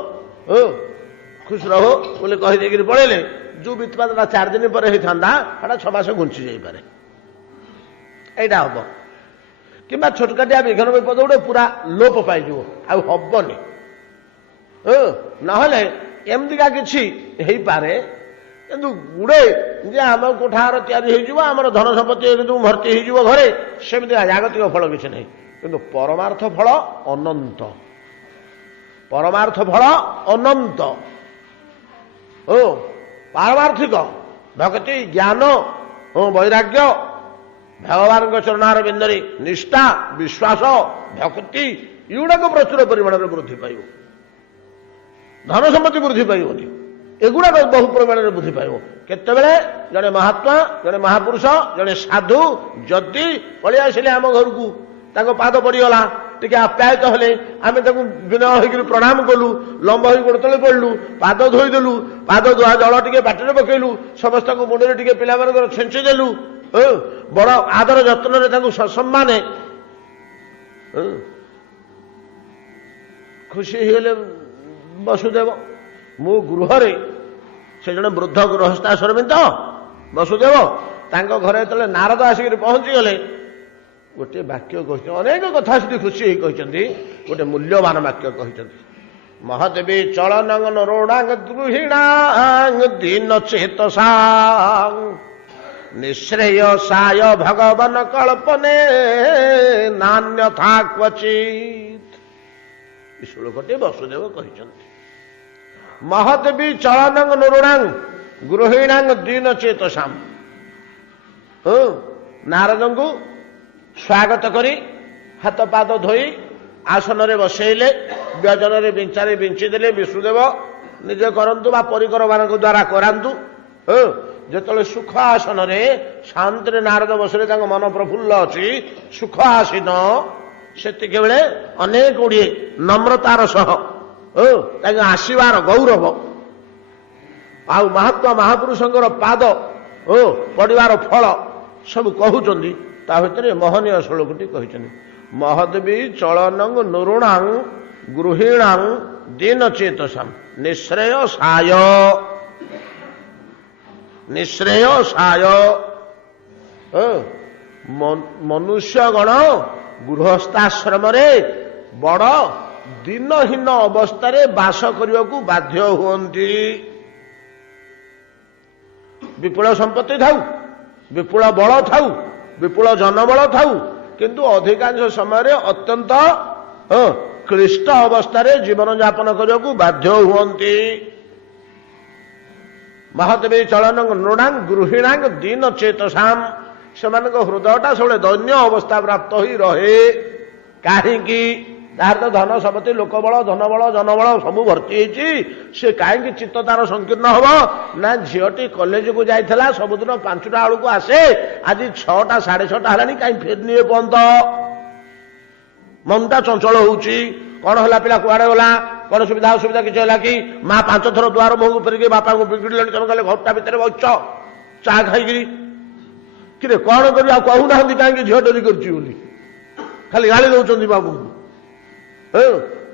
ଖୁସି ରହୁ ବୋଲି କହିଦେଇକିରି ପଳେଇଲେ। ଯୋଉ ବିତ୍ପାତଟା 4 ଦିନ ପରେ ହେଇଥାନ୍ତା ସେଟା 6 ମାସ ଘୁଞ୍ଚି ଯାଇପାରେ। ଏଇଟା ହବ। କିମ୍ବା ଛୋଟକାଟିଆ ବିଘ୍ନ ବିପଦ ଗୋଟେ ପୁରା ଲୋପ ପାଇଯିବ, ଆଉ ହବନି। ନହେଲେ ଏମିତିକା କିଛି ହେଇପାରେ। କିନ୍ତୁ ଗୁଡେ ଯେ ଆମ କୋଠାର ତିଆରି ହେଇଯିବ, ଆମର ଧନ ସମ୍ପତ୍ତି କିନ୍ତୁ ଭର୍ତ୍ତି ହେଇଯିବ ଘରେ, ସେମିତି ଜାଗତିକ ଫଳ କିଛି ନାହିଁ। କିନ୍ତୁ ପରମାର୍ଥ ଫଳ ଅନନ୍ତ, ପରମାର୍ଥ ଫଳ ଅନନ୍ତ। ପାରମାର୍ଥିକ ଭକ୍ତି ଜ୍ଞାନ ବୈରାଗ୍ୟ ଭଗବାନଙ୍କ ଚରଣାର ବିନ୍ଦରେ ନିଷ୍ଠା ବିଶ୍ୱାସ ଭକ୍ତି ଏଗୁଡ଼ାକ ପ୍ରଚୁର ପରିମାଣରେ ବୃଦ୍ଧି ପାଇବ। ଧନ ସମ୍ପତ୍ତି ବୃଦ୍ଧି ପାଇବନି, ଏଗୁଡ଼ାକ ବହୁ ପରିମାଣରେ ବୃଦ୍ଧି ପାଇବ। କେତେବେଳେ ଜଣେ ମହାତ୍ମା, ଜଣେ ମହାପୁରୁଷ, ଜଣେ ସାଧୁ ଯଦି ପଳେଇ ଆସିଲେ ଆମ ଘରକୁ, ତାଙ୍କ ପାଦ ପଡ଼ିଗଲା, ଟିକେ ଆପ୍ୟାୟିତ ହେଲେ, ଆମେ ତାକୁ ବିନୟ ହେଇକରି ପ୍ରଣାମ କଲୁ, ଲମ୍ବ ହୋଇ ଗୋଡ଼ ତଳେ ପଡ଼ିଲୁ, ପାଦ ଧୋଇଦେଲୁ, ପାଦ ଧୁଆ ଜଳ ଟିକେ ପାଟିରେ ପକେଇଲୁ, ସମସ୍ତଙ୍କୁ ମୁଣ୍ଡରେ ଟିକେ ପିଲାମାନଙ୍କର ଛିଞ୍ଚି ଦେଲୁ, ବଡ଼ ଆଦର ଯତ୍ନରେ ତାଙ୍କୁ ସସମ୍ମାନେ ଖୁସି ହେଇଗଲେ ବସୁଦେବ। ମୁଁ ଗୃହରେ, ସେ ଜଣେ ବୃଦ୍ଧ ଗୃହସ୍ଥାଶ୍ରମୀ ତ ବସୁଦେବ, ତାଙ୍କ ଘରେ ଯେତେବେଳେ ନାରଦ ଆସିକରି ପହଞ୍ଚିଗଲେ ଗୋଟିଏ ବାକ୍ୟ କହିଛନ୍ତି, ଅନେକ କଥା ସେଠି ଖୁସି ହେଇ କହିଛନ୍ତି, ଗୋଟେ ମୂଲ୍ୟବାନ ବାକ୍ୟ କହିଛନ୍ତି। ମହାଦେବୀ ଚଳନଙ୍ଗ ନରୋଣାଙ୍ଗ ଗୃହିଣାଙ୍ଗ ଦୀନ ଚେତସା ନିଶ୍ରେୟ ସାୟ ଭଗବାନ କଳ୍ପନେ ନାନ୍ୟଥା କ୍ୱଚିତ୍। ଏ ଶ୍ଲୋକଟି ବସୁଦେବ କହିଛନ୍ତି। ମହାଦେବୀ ଚଳନଙ୍ଗ ନରୋଣାଙ୍ଗ ଗୃହିଣାଙ୍ଗ ଦୀନ ଚେତସାମ୍। ନାରଦଙ୍କୁ ସ୍ୱାଗତ କରି ହାତ ପାଦ ଧୋଇ ଆସନରେ ବସେଇଲେ, ବ୍ୟଜନରେ ବିଞ୍ଚାରେ ବିଞ୍ଚିଦେଲେ। ବିଷ୍ଣୁଦେବ ନିଜେ କରନ୍ତୁ ବା ପରିକର ମାନଙ୍କ ଦ୍ୱାରା କରାନ୍ତୁ। ଯେତେବେଳେ ସୁଖ ଆସନରେ ଶାନ୍ତିରେ ନାରଦ ବସିଲେ, ତାଙ୍କ ମନ ପ୍ରଫୁଲ୍ଲ ଅଛି, ସୁଖ ଆସିନ, ସେତିକି ବେଳେ ଅନେକ ଗୁଡ଼ିଏ ନମ୍ରତାର ସହ ତାଙ୍କ ଆସିବାର ଗୌରବ ଆଉ ମହାତ୍ମା ମହାପୁରୁଷଙ୍କର ପାଦ ପଡ଼ିବାର ଫଳ ସବୁ କହୁଛନ୍ତି। ତା ଭିତରେ ମହନୀୟ ଶ୍ଲୋକଟି କହିଛନ୍ତି, ମହଦେବୀ ଚଳନଙ୍ଗ ନରୁଣାଂ ଗୃହିଣାଂ ଦୀନ ଚେତସାମ୍ ନିଶ୍ରେୟ ସାୟ। ନିଶ୍ରେୟ ସାୟ। ମନୁଷ୍ୟଗଣ ଗୃହସ୍ଥାଶ୍ରମରେ ବଡ଼ ଦିନହୀନ ଅବସ୍ଥାରେ ବାସ କରିବାକୁ ବାଧ୍ୟ ହୁଅନ୍ତି। ବିପୁଳ ସମ୍ପତ୍ତି ଥାଉ, ବିପୁଳ ବଳ ଥାଉ, ବିପୁଳ ଜନବଳ ଥାଉ, କିନ୍ତୁ ଅଧିକାଂଶ ସମୟରେ ଅତ୍ୟନ୍ତ କ୍ଳିଷ୍ଟ ଅବସ୍ଥାରେ ଜୀବନଯାପନ କରିବାକୁ ବାଧ୍ୟ ହୁଅନ୍ତି। ମହାଦେବୀ ଚଳନଙ୍ଗ ନୃଣାଙ୍ଗ ଗୃହିଣାଙ୍ଗ ଦୀନ ଚେତସାମ୍। ସେମାନଙ୍କ ହୃଦୟଟା ସବୁବେଳେ ଦୈନ୍ୟ ଅବସ୍ଥା ପ୍ରାପ୍ତ ହୋଇ ରହେ। କାହିଁକି? ତାହାର ତ ଧନ ସମ୍ପତ୍ତି, ଲୋକବଳ, ଧନବଳ, ଜନବଳ ସବୁ ଭର୍ତ୍ତି ହେଇଛି। ସେ କାହିଁକି ଚିତ୍ତ ତାର ସଂକୀର୍ଣ୍ଣ ହବ? ନା ଝିଅଟି କଲେଜକୁ ଯାଇଥିଲା, ସବୁଦିନ 5ଟା ବେଳକୁ ଆସେ, ଆଜି 6ଟା 6:30 ହେଲାଣି, କାହିଁ ଫେରିନି ଏ ପର୍ଯ୍ୟନ୍ତ? ମନଟା ଚଞ୍ଚଳ ହଉଛି। କଣ ହେଲା, ପିଲା କୁଆଡେ ଗଲା, କଣ ସୁବିଧା ଅସୁବିଧା କିଛି ହେଲା କି? ମା 5 ଥର ଦୁଆର ମୁହଁକୁ ଫେରିକି ବାପାଙ୍କୁ ବିଗିଡ଼ିଲେଣି, ତମେ କହିଲେ ଘରଟା ଭିତରେ ବସିଛ ଚା ଖାଇକିରି। କିରେ କଣ କରିବି, ଆଉ କହୁନାହାନ୍ତି କାହିଁକି ଝିଅ ଡେରି କରିଛି ବୋଲି, ଖାଲି ଗାଳି ଦଉଛନ୍ତି ବାବୁଙ୍କୁ।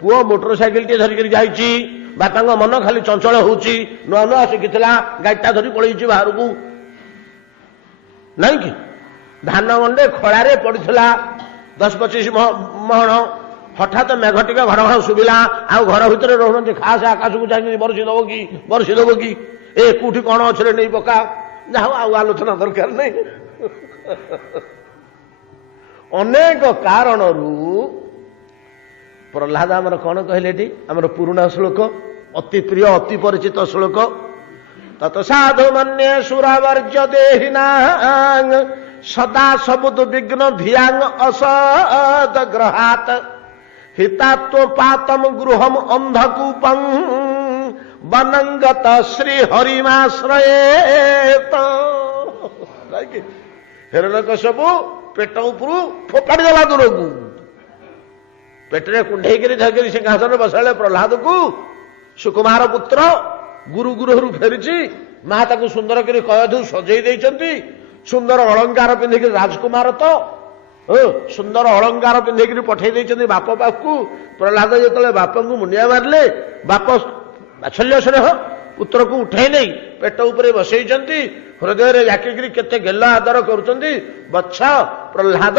ପୁଅ ମୋଟର ସାଇକେଲଟିଏ ଧରିକରି ଯାଇଛି, ବାପାଙ୍କ ମନ ଖାଲି ଚଞ୍ଚଳ ହଉଛି। ନୂଆ ନୂଆ ଶିଖିଥିଲା, ଗାଡ଼ିଟା ଧରି ପଳେଇଛି ବାହାରକୁ, ନାଇଁ କି? ଧାନ ଗଣ୍ଡେ ଖଳାରେ ପଡିଥିଲା 10-25 ମହଣ, ହଠାତ୍ ମେଘ ଟିକେ ଘର ଘର ଶୁଭିଲା, ଆଉ ଘର ଭିତରେ ରହୁନାହାନ୍ତି, ଖାସ ଆକାଶକୁ ଯାଇକି ବର୍ଷି ଦବ କି? ଏ କୋଉଠି କଣ ଅଛରେ ନେଇ ପକା। ଯାହା ଆଉ ଆଲୋଚନା ଦରକାର ନାହିଁ। ଅନେକ କାରଣରୁ ପ୍ରହ୍ଲାଦ ଆମର କଣ କହିଲେ ଏଠି, ଆମର ପୁରୁଣା ଶ୍ଲୋକ, ଅତି ପ୍ରିୟ ଅତି ପରିଚିତ ଶ୍ଲୋକ, ତତ୍ ସାଧୁ ମନ୍ୟେ ସୁରବର୍ଜ୍ୟ ଦେହିନାଂ ସଦା ସବୁଦୁ ବିଘ୍ନ ଧିୟାଂ ଅସଦ ଗ୍ରହାତ୍ ହିତାତ୍ମପାତମ ଗୃହମ ଅନ୍ଧକୂପଂ ବନଙ୍ଗତ ଶ୍ରୀ ହରିମାଶ୍ରୟେତ। ହିରଣ୍ୟକଶ୍ୟପ ପେଟ ଉପରୁ ଫୋପାଡ଼ି ଦେଲା ଦୂରକୁ, ପେଟରେ କୁଣ୍ଢେଇକିରି ଧରିକିରି ସିଂହାସନରେ ବସାଇଲେ ପ୍ରହ୍ଲାଦକୁ। ସୁକୁମାର ପୁତ୍ର ଗୁରୁ ଗୃହରୁ ଫେରିଛି, ମା ତାକୁ ସୁନ୍ଦର କରି କୟଧୁ ସଜେଇ ଦେଇଛନ୍ତି, ସୁନ୍ଦର ଅଳଙ୍କାର ପିନ୍ଧିକି, ରାଜକୁମାର ତ ସୁନ୍ଦର ଅଳଙ୍କାର ପିନ୍ଧିକିରି ପଠେଇ ଦେଇଛନ୍ତି ବାପ ପାଖକୁ। ପ୍ରହ୍ଲାଦ ଯେତେବେଳେ ବାପଙ୍କୁ ମୁଣ୍ଡିଆ ମାରିଲେ, ବାପ ବାତ୍ସଲ୍ୟ ସ୍ନେହ ପୁତ୍ରକୁ ଉଠେଇ ନେଇ ପେଟ ଉପରେ ବସେଇଛନ୍ତି, ହୃଦୟରେ ଜାକିକିରି କେତେ ଗେଲ ଆଦର କରୁଛନ୍ତି। ବତ୍ସ ପ୍ରହ୍ଲାଦ,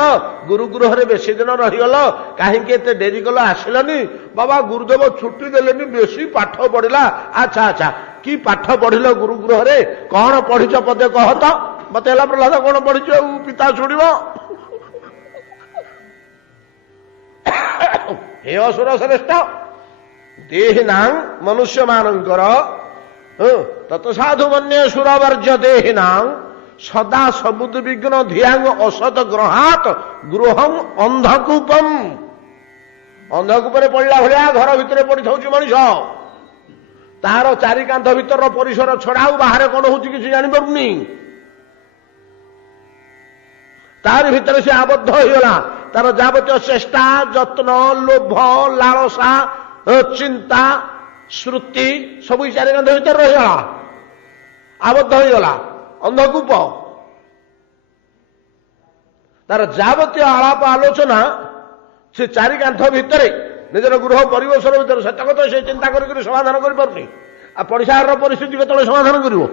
ଗୁରୁଗୃହରେ ବେଶୀ ଦିନ ରହିଗଲ, କାହିଁକି ଏତେ ଡେରି କଲ, ଆସିଲନି? ବାବା ଗୁରୁଦେବ ଛୁଟି ଦେଲେନି, ବେଶୀ ପାଠ ପଢିଲା। ଆଚ୍ଛା ଆଚ୍ଛା, କି ପାଠ ପଢିଲ ଗୁରୁଗୃହରେ, କଣ ପଢିଛ ପଦେ କହ ତ? ମତେ ହେଲା ପ୍ରହ୍ଲାଦ, କଣ ପଢିଛ ଆଉ ପିତା ଶୁଣିବ? ହେ ଅସୁର ଶ୍ରେଷ୍ଠ, ଦେହିନାଂ ମନୁଷ୍ୟ ମାନଙ୍କର ତତ୍ ସାଧୁ ମନ୍ୟେ ସୁରବର୍ଜ୍ୟ ଦେହିନାଂ ସଦା ସବୁଦ ବିଘ୍ନ ଧିଆଙ୍ଗ ଅସତ ଗ୍ରହାତ ଗୃହଂ ଅନ୍ଧକୂପମ୍। ଅନ୍ଧକୂପରେ ପଡ଼ିଲା ଭଳିଆ ଘର ଭିତରେ ପଡ଼ିଥାଉଛି ମଣିଷ। ତାହାର ଚାରି କାନ୍ଥ ଭିତରର ପରିସର ଛଡା ଆଉ ବାହାରେ କଣ ହଉଛି କିଛି ଜାଣିପାରୁନି। ତାରି ଭିତରେ ସେ ଆବଦ୍ଧ ହେଇଗଲା। ତାର ଯାବତୀୟ ଚେଷ୍ଟା, ଯତ୍ନ, ଲୋଭ, ଲାଳସା, ଚିନ୍ତା, ଶ୍ରୁତି ସବୁ ଚାରି କାନ୍ଥ ଭିତରେ ରହିଗଲା, ଆବଦ୍ଧ ହେଇଗଲା। ଅନ୍ଧକୂପ। ତାର ଯାବତୀୟ ଆଳାପ ଆଲୋଚନା ସେ ଚାରି କାନ୍ଥ ଭିତରେ, ନିଜର ଗୃହ ପରିବେଶର ଭିତରେ ସେତକ ତ ସେ ଚିନ୍ତା କରିକି ସମାଧାନ କରିପାରୁନି। ଆଉ ପଡ଼ିଶା ଘରର ପରିସ୍ଥିତି କେତେବେଳେ ସମାଧାନ କରିବ?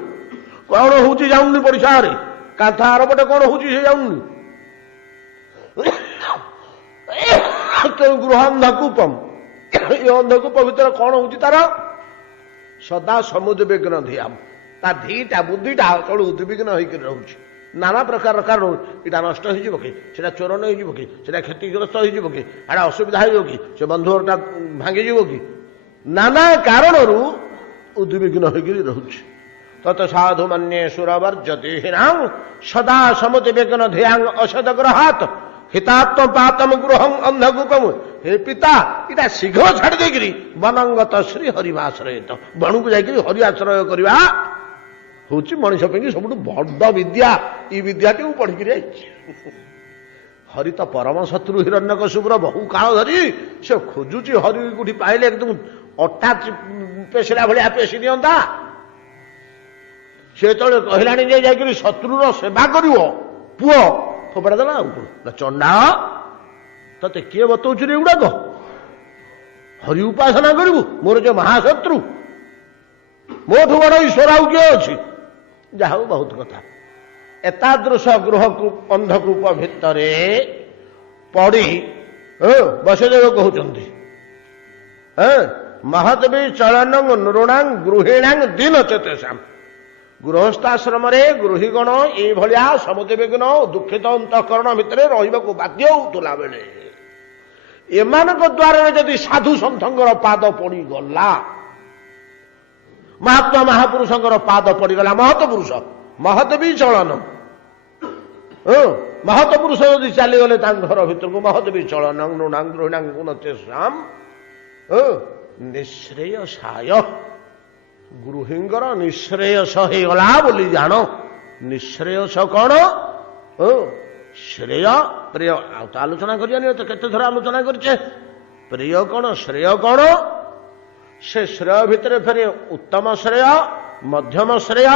କଣ ହଉଛି ଯାଉନି ପଡ଼ିଶା ଘରେ, କାନ୍ଥ ଆରପଟେ କଣ ହଉଛି ସେ ଯାଉନି। ତେଣୁ ଗୃହ ଅନ୍ଧକୂପମ୍। ଏ ଅନ୍ଧକୂପ ଭିତରେ କଣ ହଉଛି ତାର? ସଦା ସମୁଦ୍ବିଗ୍ନ ଧିଆମ୍। ତା ଧୀଟା ବୁଦ୍ଧିଟା ସବୁ ଉଦ୍ବିଗ୍ନ ହେଇକି ରହୁଛି। ନାନା ପ୍ରକାର କାରଣ, ଏଇଟା ନଷ୍ଟ ହେଇଯିବ କି, ସେଟା ଚୋର ନେଇଯିବ କି, ସେଟା କ୍ଷତିଗ୍ରସ୍ତ ହେଇଯିବ କି, ଏଟା ଅସୁବିଧା ହେଇଯିବ କି, ସେ ବନ୍ଧୁଘରଟା ଭାଙ୍ଗିଯିବ କି, ନାନା କାରଣରୁ ଉଦ୍ବିଗ୍ନ ହେଇକି ରହୁଛି। ତତ ସାଧୁ ମନ୍ୟେ ସୁରବର୍ଜତି ହୀନାଂ ସଦା ସମୁଦ୍ବିଗ୍ନ ଧିଆଂ ଅସଦଗ୍ରହାତ ହିତାତ୍ମ ପାତମ ଗୃହଂ ଅନ୍ଧକୂପମ୍। ହେ ପିତା, ଏଇଟା ଶୀଘ୍ର ଛାଡ଼ି ଦେଇକିରି ବନଙ୍ଗତ ଶ୍ରୀ ହରିମାଶ୍ରୟିତ, ବଣକୁ ଯାଇକିରି ହରି ଆଶ୍ରୟ କରିବା ହଉଛି ମଣିଷ ପାଇଁ ସବୁଠୁ ବଡ ବିଦ୍ୟା। ଏଇ ବିଦ୍ୟାଟି ମୁଁ ପଢିକିରି ଆଇଛି। ହରି ତ ପରମ ଶତ୍ରୁ ହିରଣ୍ୟକଶିପୁର ବହୁ କାଳ ଧରି ସେ ଖୋଜୁଛି ହରି କୋଉଠି ପାଇଲେ ଏକଦମ ଅଟା ପେଶିଲା ଭଳିଆ ପେଶି ଦିଅନ୍ତା। ସେ ଯେତେବେଳେ କହିଲାଣି ଯେ ଯାଇକିରି ଶତ୍ରୁର ସେବା କରିବ, ପୁଅ ଫୋପାଡ଼ା ଦେଲା। ଆଉ କଣ ଚଣ୍ଡାଳ, ତତେ କିଏ ବତଉଛି ରେ ଏଗୁଡାକ? ହରି ଉପାସନା କରିବୁ, ମୋର ଯେ ମହାଶତ୍ରୁ, ମୋଠୁ ବଡ ଈଶ୍ୱର ଆଉ କିଏ ଅଛି? ଯାହା ହଉ ବହୁତ କଥା। ଏତାଦୃଶ ଗୃହକୁ ଅନ୍ଧକୂପ ଭିତରେ ପଡ଼ି ବସୁଦେବ କହୁଛନ୍ତି, ମହତବି ଚଳନଂ ନୃଣାଂ ଗୃହିଣାଂ ଦୀନ ଚେତସାମ୍। ଗୃହସ୍ଥାଶ୍ରମରେ ଗୃହୀଗଣ ଏଇଭଳିଆ ସମୁଦ୍ବିଗ୍ନ ଦୁଃଖିତ ଅନ୍ତଃକରଣ ଭିତରେ ରହିବାକୁ ବାଧ୍ୟ ହଉଥିଲା ବେଳେ ଏମାନଙ୍କ ଦ୍ୱାରରେ ଯଦି ସାଧୁ ସନ୍ଥଙ୍କର ପାଦ ପଡ଼ିଗଲା, ମହାତ୍ମା ମହାପୁରୁଷଙ୍କର ପାଦ ପଡ଼ିଗଲା, ମହତ ପୁରୁଷ, ମହତ ବି ଚଳନ, ମହତ ପୁରୁଷ ଯଦି ଚାଲିଗଲେ ତାଙ୍କ ଘର ଭିତରକୁ, ମହତ ବି ଚଳନ ନୃଣାଂ ଗୃହିଣାଂ ଗୁଣଚେଷାମ୍ ନିଶ୍ରେୟସାୟ। ଗୃହୀଙ୍କର ନିଶ୍ରେୟସ ହେଇଗଲା ବୋଲି ଜାଣ। ନିଶ୍ରେୟସ କଣ? ଶ୍ରେୟ ପ୍ରିୟ। ଆଉ ତ ଆଲୋଚନା କରିବାନି, ତ କେତେ ଥର ଆଲୋଚନା କରିଛେ। ପ୍ରିୟ କଣ, ଶ୍ରେୟ କଣ? ସେ ଶ୍ରେୟ ଭିତରେ ଫେରେ ଉତ୍ତମ ଶ୍ରେୟ, ମଧ୍ୟମ ଶ୍ରେୟ,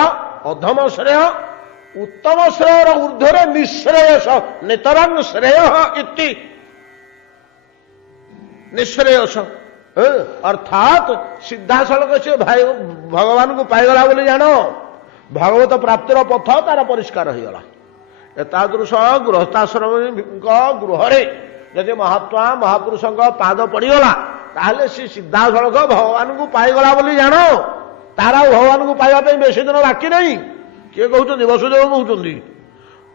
ଅଧମ ଶ୍ରେୟ। ଉତ୍ତମ ଶ୍ରେୟର ଊର୍ଦ୍ଧ୍ୱରେ ନିଶ୍ରେୟସ, ନିତରଂ ଶ୍ରେୟ ଇତି ନିଶ୍ରେୟସ। ଅର୍ଥାତ୍ ସିଧାସଳଖ ସେ ଭଗବାନଙ୍କୁ ପାଇଗଲା ବୋଲି ଜାଣ। ଭଗବତ ପ୍ରାପ୍ତିର ପଥ ତାର ପରିଷ୍କାର ହେଇଗଲା। ଏତାଦୃଶ ଗୃହସ୍ଥାଶ୍ରମୀଙ୍କ ଗୃହରେ ଯଦି ମହାତ୍ମା ମହାପୁରୁଷଙ୍କ ପାଦ ପଡ଼ିଗଲା, ତାହେଲେ ସେ ସିଧାସଳଖ ଭଗବାନଙ୍କୁ ପାଇଗଲା ବୋଲି ଜାଣ। ତାର ଆଉ ଭଗବାନଙ୍କୁ ପାଇବା ପାଇଁ ବେଶୀ ଦିନ ବାକି ନାହିଁ। କିଏ କହୁଛନ୍ତି? ବସୁଦେବ କହୁଛନ୍ତି,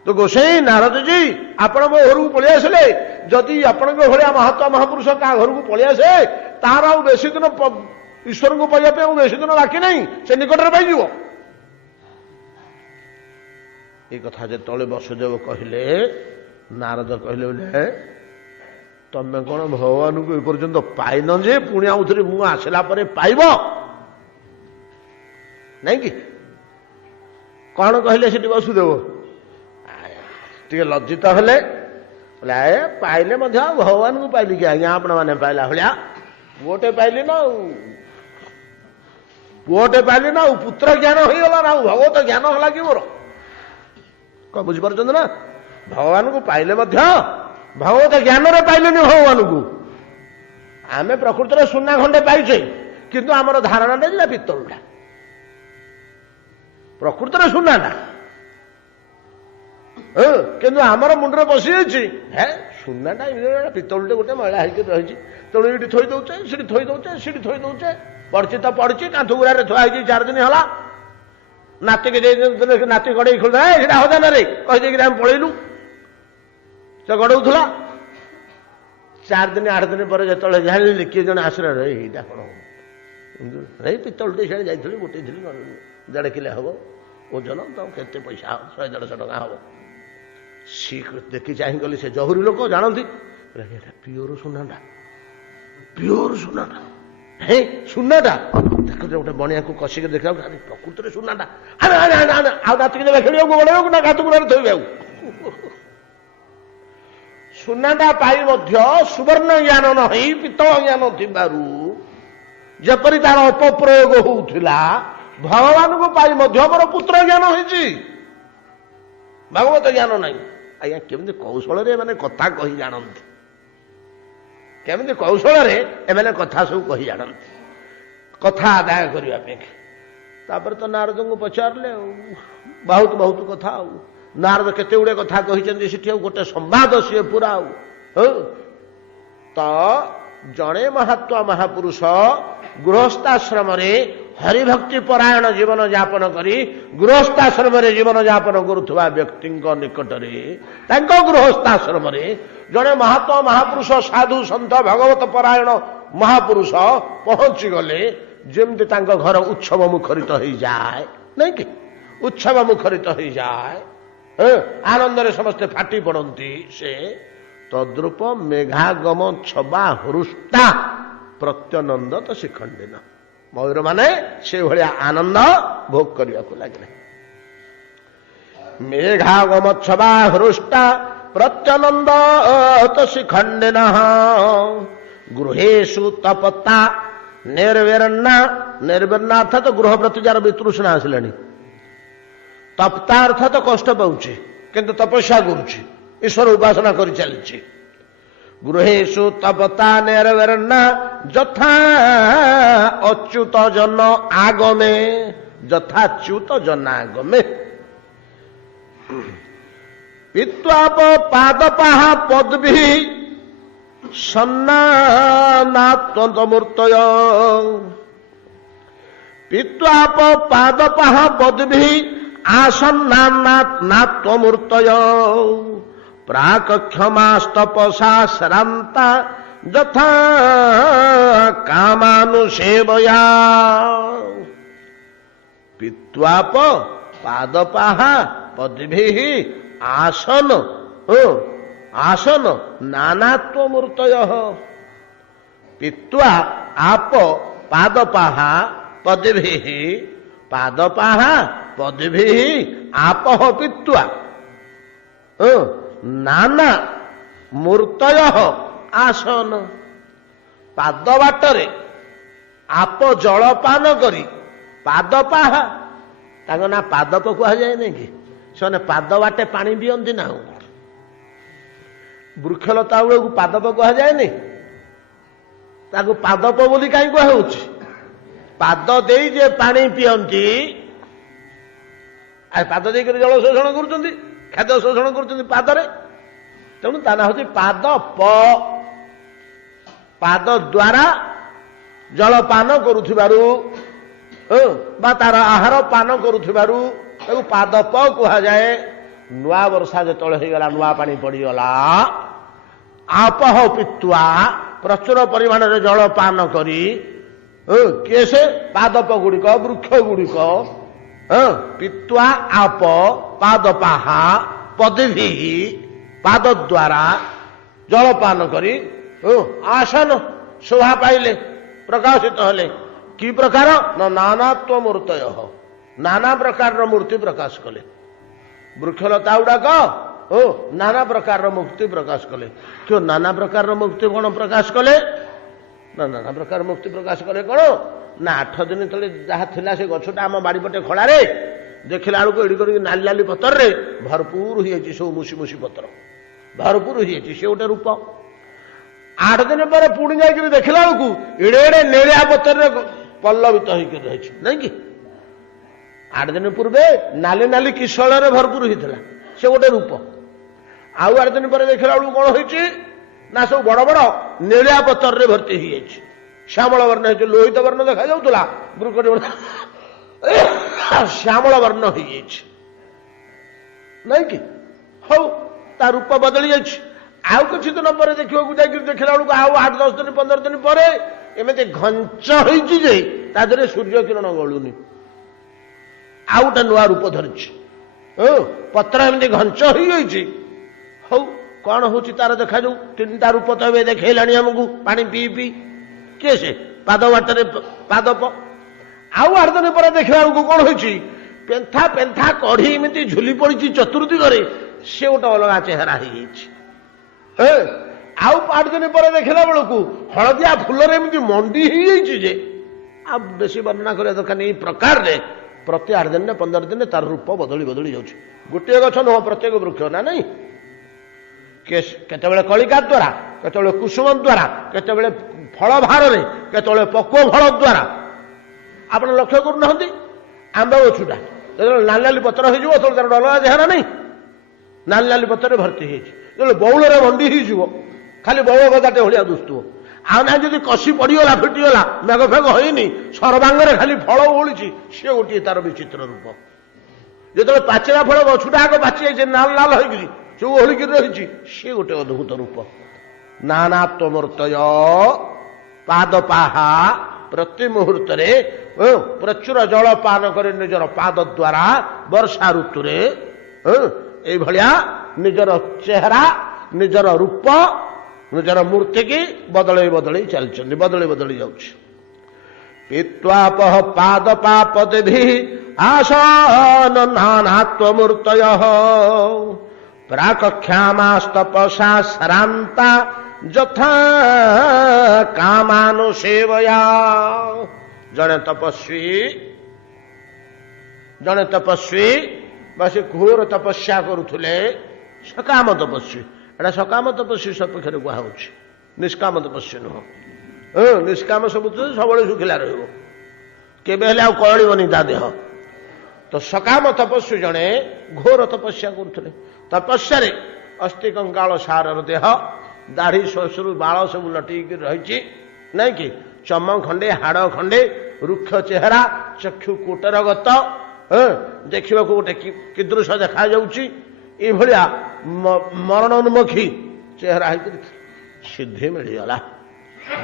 ତ ଗୋସାଇଁ ନାରଦଜୀ ଆପଣ ମୋ ଘରକୁ ପଳେଇ ଆସିଲେ, ଯଦି ଆପଣଙ୍କ ଭଳିଆ ମହାତ୍ମା ମହାପୁରୁଷ କାହା ଘରକୁ ପଳେଇ ଆସେ, ତାର ଆଉ ବେଶୀ ଦିନ ଈଶ୍ୱରଙ୍କୁ ପାଇବା ପାଇଁ ଆଉ ବେଶୀ ଦିନ ବାକି ନାହିଁ, ସେ ନିକଟରେ ପାଇଯିବ। ଏ କଥା ଯେତେବେଳେ ବସୁଦେବ କହିଲେ, ନାରଦ କହିଲେ ବୋଲେ ତମେ କଣ ଭଗବାନଙ୍କୁ ଏପର୍ଯ୍ୟନ୍ତ ପାଇନ ଯେ ପୁଣି ଆଉଥରେ ମୁଁ ଆସିଲା ପରେ ପାଇବ? ନାଇଁ କି? କଣ କହିଲେ ସେଠି ବସୁଦେବ? ଟିକେ ଲଜ୍ଜିତ ହେଲେ, ପାଇଲେ ମଧ୍ୟ ଆଉ ଭଗବାନଙ୍କୁ ପାଇଲି କି ଆଜ୍ଞା ଆପଣ ମାନେ ପାଇଲା ଭଳିଆ? ପୁଅଟେ ପାଇଲି ନା, ଆଉ ପୁଅଟେ ପାଇଲି ନା, ଆଉ ପୁତ୍ର ଜ୍ଞାନ ହେଇଗଲା ନା, ଆଉ ଭଗବତ ଜ୍ଞାନ ହେଲା କି ମୋର? କଣ ବୁଝିପାରୁଛନ୍ତି ନା? ଭଗବାନଙ୍କୁ ପାଇଲେ ମଧ୍ୟ ଭଗବତ ଜ୍ଞାନରେ ପାଇଲେନି ଭଗବାନଙ୍କୁ। ଆମେ ପ୍ରକୃତରେ ସୁନା ଖଣ୍ଡେ ପାଇଛେ, କିନ୍ତୁ ଆମର ଧାରଣାଟା ଯେ ପିତ୍ତଳଟା, ପ୍ରକୃତରେ ସୁନାଟା। କିନ୍ତୁ ଆମର ମୁଣ୍ଡରେ ବସିଯାଇଛି, ସୁନାଟା ପିତ୍ତଳଟେ ଗୋଟେ ମଇଳା ହେଇକି ରହିଛି, ତେଣୁ ଏଇଠି ଥୋଇ ଦଉଛେ, ସେଠି ଥୋଇ ଦଉଛେ, ସେଠି ଥୋଇ ଦଉଛେ, ପଡିଛି ତ ପଡିଛି, କାନ୍ଥ ଗୁଡ଼ାରେ ଥୁଆ ହେଇଛି 4 ଦିନ ହେଲା। ନାତିକି ଦେଇଦେଲେ, ନାତି ଗଡେଇ ଖୋଲିଦେଲା, ସେଟା ହଜାନରେ କହିଦେଇକିରି ଆମେ ପଳେଇଲୁ। ସେ ଗଡଉଥିଲା। 4 ଦିନ 8 ଦିନ ପରେ ଯେତେବେଳେ ଜାଣିଲି, କିଏ ଜଣେ ଆସିଲା, ଏଇଟା କଣ? ଏଇ ପିତ୍ତଳଟେ ସିଆଡ଼େ ଯାଇଥିଲି, ଗୋଟେଇଥିଲି, 1.5 କିଲୋ ହବ, ଓଜନ ତ କେତେ ପଇସା ହବ 100-150 ଟଙ୍କା ହବ। ସିଏ ଦେଖି ଚାହିଁ ଗଲେ, ସେ ଜହୁରୀ ଲୋକ ଜାଣନ୍ତି, ପିଓର ସୁନାଟା, ପିଓର ସୁନାଟା, ହେ ସୁନାଟା। ଦେଖ ଗୋଟେ ବଣିଆକୁ କଷିକି ଦେଖିବାକୁ, ପ୍ରକୃତରେ ସୁନାଟା, ଆଉ ରାତିକି ଦେବେ ଖେଳିବାକୁ ବଳେଇବାକୁ ନା ଗାତ ଗୁଡ଼ାରେ ଥୋଇବାକୁ। ସୁନାଟା ପାଇ ମଧ୍ୟ ସୁବର୍ଣ୍ଣ ଜ୍ଞାନ ନାହିଁ, ପିତ୍ତଳ ଜ୍ଞାନ ଥିବାରୁ ଯେପରି ତାର ଅପପ୍ରୟୋଗ ହଉଥିଲା, ଭଗବାନଙ୍କୁ ପାଇ ମଧ୍ୟ ମୋର ପୁତ୍ର ଜ୍ଞାନ ହେଇଛି, ଭାଗବତ ଜ୍ଞାନ ନାହିଁ। ଆଜ୍ଞା କେମିତି କୌଶଳରେ ଏମାନେ କଥା କହି ଜାଣନ୍ତି, କେମିତି କୌଶଳରେ ଏମାନେ କଥା ସବୁ କହି ଜାଣନ୍ତି, କଥା ଆଦାୟ କରିବା ପାଇଁ। ତାପରେ ତ ନାରଦଙ୍କୁ ପଚାରିଲେ ଆଉ, ବହୁତ ବହୁତ କଥା ଆଉ। ନାରଦ କେତେ ଗୁଡେ କଥା କହିଛନ୍ତି ସେଠି, ଆଉ ଗୋଟେ ସମ୍ବାଦ ସିଏ ପୁରା ଆଉ। ତ ଜଣେ ମହାତ୍ମା ମହାପୁରୁଷ ଗୃହସ୍ଥାଶ୍ରମରେ ହରିଭକ୍ତି ପରାୟଣ ଜୀବନ ଯାପନ କରି ଗୃହସ୍ଥାଶ୍ରମରେ ଜୀବନ ଯାପନ କରୁଥିବା ବ୍ୟକ୍ତିଙ୍କ ନିକଟରେ, ତାଙ୍କ ଗୃହସ୍ଥାଶ୍ରମରେ ଜଣେ ମହାତ୍ମା ମହାପୁରୁଷ ସାଧୁ ସନ୍ଥ ଭଗବତ ପରାୟଣ ମହାପୁରୁଷ ପହଞ୍ଚିଗଲେ, ଯେମିତି ତାଙ୍କ ଘର ଉତ୍ସବ ମୁଖରିତ ହେଇଯାଏ, ନାଇଁ କି? ଉତ୍ସବ ମୁଖରିତ ହେଇଯାଏ, ଆନନ୍ଦରେ ସମସ୍ତେ ଫାଟି ପଡନ୍ତି। ସେ ତଦ୍ରୂପ ମେଘାଗମ ଛବା ହୃଷ୍ଟା ପ୍ରତ୍ୟନନ୍ଦ ତ ଶିଖଣ୍ଡିନ। ମୟୂର ମାନେ ସେଇଭଳିଆ ଆନନ୍ଦ ଭୋଗ କରିବାକୁ ଲାଗିଲେ। ମେଘାଗମ ଛବା ହୃଷ୍ଟା ପ୍ରତ୍ୟନନ୍ଦ ତ ଶିଖଣ୍ଡିନ ଗୃହେଷୁ ତପତା ନିର୍ବିର୍ଣ୍ଣା। ନିର୍ବିର୍ଣ୍ଣା ଅର୍ଥାତ ଗୃହ ପ୍ରତି ଯାର ବିତୃଷ୍ଣା ଆସିଲାଣି, ତପ୍ତା ଅର୍ଥାତ କଷ୍ଟ ପାଉଛି କିନ୍ତୁ ତପସ୍ୟା କରୁଛି, ଈଶ୍ୱର ଉପାସନା କରି ଚାଲିଛି। ଗୃହେଷୁ ତପତା ନିର୍ବିର୍ଣ୍ଣା ଯଥା ଅଚ୍ୟୁତ ଜନ ଆଗମେ। ଯଥାଚ୍ୟୁତ ଜନାଗମେ। ପିତ୍ୱାପ ପାଦପାହ ପଦ୍ଭି ସନ୍ନାନାତ୍ମୂର୍ତ୍ତୟ। ପିତ୍ୱାପ ପାଦପାହ ପଦ୍ଭି ଆସନ୍ନାତ୍ମୂର୍ତ୍ତୟ। ପ୍ରାକ୍କ୍ଷମାସ୍ତପସା ଶ୍ରାନ୍ତା ଯଥା କାମାନୁସେବୟା। ପିତ୍ୱାପ ପାଦପାହ ପଦ୍ଭିଃ ଆସନ ଆସନ ନାନାତ୍ମୂର୍ତ୍ତୟ। ପିତ୍ୱା ଆପ ପାଦପାହ ପଦ୍ଭିଃ। ପାଦପାହ ପଦ୍ଭିଃ ଆପଃ ପିତ୍ୱା ନାନା ମୂର୍ତ୍ତୟ ଆସନ। ପାଦ ବାଟରେ ଆପ ଜଳପାନ କରି ପାଦପାହ, ତାଙ୍କ ନାଁ ପାଦପ କୁହାଯାଏ ନାଇଁ କି? ସେମାନେ ପାଦ ବାଟେ ପାଣି ପିଅନ୍ତି ନା। ବୃକ୍ଷଲତା ବେଳକୁ ପାଦପ କୁହାଯାଏନି? ତାକୁ ପାଦପ ବୋଲି କାହିଁ କୁହାଯାଉଛି? ପାଦ ଦେଇ ଯେ ପାଣି ପିଅନ୍ତି, ପାଦ ଦେଇକରି ଜଳ ଶୋଷଣ କରୁଛନ୍ତି, ଖାଦ୍ୟ ଶୋଷଣ କରୁଛନ୍ତି ପାଦରେ, ତେଣୁ ତା ନାଁ ହଉଛି ପାଦପ। ପାଦ ଦ୍ୱାରା ଜଳପାନ କରୁଥିବାରୁ ବା ତାର ଆହାର ପାନ କରୁଥିବାରୁ ତାକୁ ପାଦପ କୁହାଯାଏ। ନୂଆ ବର୍ଷା ଯେତେବେଳେ ହେଇଗଲା, ନୂଆ ପାଣି ପଡିଗଲା, ଆପହ ପିତ୍ୱା ପ୍ରଚୁର ପରିମାଣରେ ଜଳପାନ କରି କିଏ ସେ ପାଦପ ଗୁଡ଼ିକ, ବୃକ୍ଷ ଗୁଡ଼ିକ ପିତ୍ୱା ଆପ ପାଦପାହ ପଦ୍ଭିଃ ପାଦ ଦ୍ୱାରା ଜଳପାନ କରି ଆସନ ଶୋଭା ପାଇଲେ, ପ୍ରକାଶିତ ହେଲେ। କି ପ୍ରକାର? ନାନାତ୍ୱ ମୂର୍ତ୍ତୟ। ନାନା ପ୍ରକାରର ମୂର୍ତ୍ତି ପ୍ରକାଶ କଲେ। ବୃକ୍ଷଲତା ଗୁଡାକ ନାନା ପ୍ରକାରର ମୂର୍ତ୍ତି ପ୍ରକାଶ କଲେ। କେଉଁ ନାନା ପ୍ରକାରର ମୂର୍ତ୍ତି କଣ ପ୍ରକାଶ କଲେ? ନାନା ପ୍ରକାର ମୂର୍ତ୍ତି ପ୍ରକାଶ କଲେ କଣ ନା, 8 ଦିନ ତଳେ ଯାହା ଥିଲା ସେ ଗଛଟା ଆମ ବାଡ଼ିପଟେ ଖଳାରେ, ଦେଖିଲା ବେଳକୁ ଏଡି କରିକି ନାଲି ନାଲି ପତରରେ ଭରପୁର ହେଇଯାଇଛି, ସବୁ ମୁସି ମୁସି ପତ୍ର ଭରପୁର ହେଇଯାଇଛି। ସେ ଗୋଟେ ରୂପ। 8 ଦିନ ପରେ ପୁଣି ଯାଇକରି ଦେଖିଲା ବେଳକୁ ଏଡେ ଏଡେ ନେଳିଆ ପତ୍ରରେ ପଲ୍ଲବିତ ହେଇକି ରହିଛି, ନାଇଁ କି? 8 ଦିନ ପୂର୍ବେ ନାଲି ନାଲି କିଶଳରେ ଭରପୁର ହେଇଥିଲା, ସେ ଗୋଟେ ରୂପ। ଆଉ 8 ଦିନ ପରେ ଦେଖିଲା ବେଳକୁ କଣ ହେଇଛି ନା, ସବୁ ବଡ ବଡ ନେଳିଆ ପତ୍ରରେ ଭର୍ତ୍ତି ହେଇଯାଇଛି, ଶ୍ୟାମଳ ବର୍ଣ୍ଣ ହେଇଛି। ଲୋହିତ ବର୍ଣ୍ଣ ଦେଖାଯାଉଥିଲା, ବୃକ୍ଷଟି ଶ୍ୟାମଳ ବର୍ଣ୍ଣ ହେଇଯାଇଛି, ନାଇଁ କି? ହଉ, ତା ରୂପ ବଦଳି ଯାଇଛି। ଆଉ କିଛି ଦିନ ପରେ ଦେଖିବାକୁ ଯାଇକି ଦେଖିଲା ବେଳକୁ ଆଉ 8-10 ଦିନ 15 ଦିନ ପରେ ଏମିତି ଘଞ୍ଚ ହେଇଛି ଯେ ତା ଦେହରେ ସୂର୍ଯ୍ୟ କିରଣ ଗଳୁନି। ଆଉ ଗୋଟେ ନୂଆ ରୂପ ଧରିଛି। ପତ୍ର ଏମିତି ଘଞ୍ଚ ହେଇଯାଇଛି। ହଉ କଣ ହଉଛି ତାର ଦେଖାଯାଉ। ତିନିଟା ରୂପ ତ ଏବେ ଦେଖେଇଲାଣି ଆମକୁ ପାଣି ପିଇ ପିଇ। କିଏ ସେ? ପାଦ ବାଟରେ ପାଦପ। ଆଉ 8 ଦିନ ପରେ ଦେଖିଲା ବେଳକୁ କଣ ହେଇଛି? ପେନ୍ଥା ପେନ୍ଥା କଢି ଏମିତି ଝୁଲି ପଡିଛି ଚତୁର୍ଦିଗରେ। ସେ ଗୋଟେ ଅଲଗା ଚେହେରା ହେଇଯାଇଛି। ଆଉ 8 ଦିନ ପରେ ଦେଖିଲା ବେଳକୁ ହଳଦିଆ ଫୁଲରେ ଏମିତି ମଣ୍ଡି ହେଇଯାଇଛି ଯେ ଆଉ ବେଶୀ ବର୍ଣ୍ଣନା କରିବା ଦରକାର ନାହିଁ। ଏଇ ପ୍ରକାରରେ ପ୍ରତି 8 ଦିନରେ 15 ଦିନରେ ତାର ରୂପ ବଦଳି ବଦଳି ଯାଉଛି। ଗୋଟିଏ ଗଛ ନୁହଁ, ପ୍ରତ୍ୟେକ ବୃକ୍ଷ ନା ନାହିଁ। କେତେବେଳେ କଳିକା ଦ୍ୱାରା, କେତେବେଳେ କୁସୁମ ଦ୍ୱାରା, କେତେବେଳେ ଫଳ ଭାରରେ, କେତେବେଳେ ପକ୍ୱ ଫଳ ଦ୍ୱାରା। ଆପଣ ଲକ୍ଷ୍ୟ କରୁନାହାନ୍ତି ଆମ୍ବ ଗଛଟା ଯେତେବେଳେ ନାଲି ନାଲି ପତ୍ର ହେଇଯିବ ସେତେବେଳେ ତାର ଅଲଗା ଚେହେରା ନାହିଁ। ନାଲି ନାଲି ପତ୍ରରେ ଭର୍ତ୍ତି ହେଇଛି। ଯେତେବେଳେ ବଉଳରେ ମଣ୍ଡି ହେଇଯିବ ଖାଲି ବଉଳ ଗଦାଟେ ଭଳିଆ ଦୁଶୁଥିବ। ଆଉ ନାହିଁ ଯଦି କଷି ପଡ଼ିଗଲା ଫିଟିଗଲା ମେଘ ଫେଘ ହେଇନି ସର୍ବାଙ୍ଗରେ ଖାଲି ଫଳ ଓଳିଛି, ସିଏ ଗୋଟିଏ ତାର ବିଚିତ୍ର ରୂପ। ଯେତେବେଳେ ପାଚିଲା ଫଳ ଗଛଟା ଆଗ ପାଚି ଯାଇଛି ଲାଲ ଲାଲ ହେଇକିରି ସବୁ ଓହଳିକିରି ରହିଛି, ସିଏ ଗୋଟେ ଅଦ୍ଭୁତ ରୂପ। ନାନାତ୍ୱମୂର୍ତ୍ତୟ ପାଦପାହା ପ୍ରତି ମୁହୂର୍ତ୍ତରେ ପ୍ରଚୁର ଜଳ ପାନ କରି ନିଜର ପାଦ ଦ୍ୱାରା ବର୍ଷା ଋତୁରେ ଏଇଭଳିଆ ନିଜର ଚେହେରା, ନିଜର ରୂପ, ନିଜର ମୂର୍ତ୍ତିକି ବଦଳେଇ ବଦଳେଇ ଚାଲିଛନ୍ତି, ବଦଳେଇ ବଦଳେଇ ଯାଉଛି। ପିତ୍ୱାପହ ପାଦ ପାପଦେଭି ଆସନ ନାନାତ୍ୱମୂର୍ତ୍ତୟ ପ୍ରାକକ୍ଷାମାସ୍ତପସା ଶ୍ରାନ୍ତା ଯଥା କାମାନୁସେବୟା। ଜଣେ ତପସ୍ୱୀ ବା ସେ ଘୋର ତପସ୍ୟା କରୁଥିଲେ। ସକାମ ତପସ୍ୱୀ, ଏଟା ସକାମ ତପସ୍ୱୀ ସପକ୍ଷରେ କୁହାହଉଛି, ନିଷ୍କାମ ତପସ୍ୱୀ ନୁହଁ। ନିଷ୍କାମ ସବୁ ସବୁବେଳେ ଶୁଖିଲା ରହିବ, କେବେ ହେଲେ ଆଉ କଳିବନି ତା ଦେହ। ତ ସକାମ ତପସ୍ୱୀ ଜଣେ ଘୋର ତପସ୍ୟା କରୁଥିଲେ। ତପସ୍ୟାରେ ଅସ୍ଥି କଙ୍କାଳ ସାରର ଦେହ, ଦାଢ଼ି ଶ୍ୱଶୁର ବାଳ ସବୁ ଲଟିକି ରହିଛି ନାଇଁ କି, ଚମ ଖଣ୍ଡେ ହାଡ଼ ଖଣ୍ଡେ, ରୁକ୍ଷ ଚେହେରା, ଚକ୍ଷୁ କୋଟର ଗତ, ଦେଖିବାକୁ ଗୋଟେ କିଦୃଶ ଦେଖାଯାଉଛି। ଏଇଭଳିଆ ମରଣୋନ୍ମୁଖୀ ଚେହେରା ହେଇକରି ସିଦ୍ଧି ମିଳିଗଲା।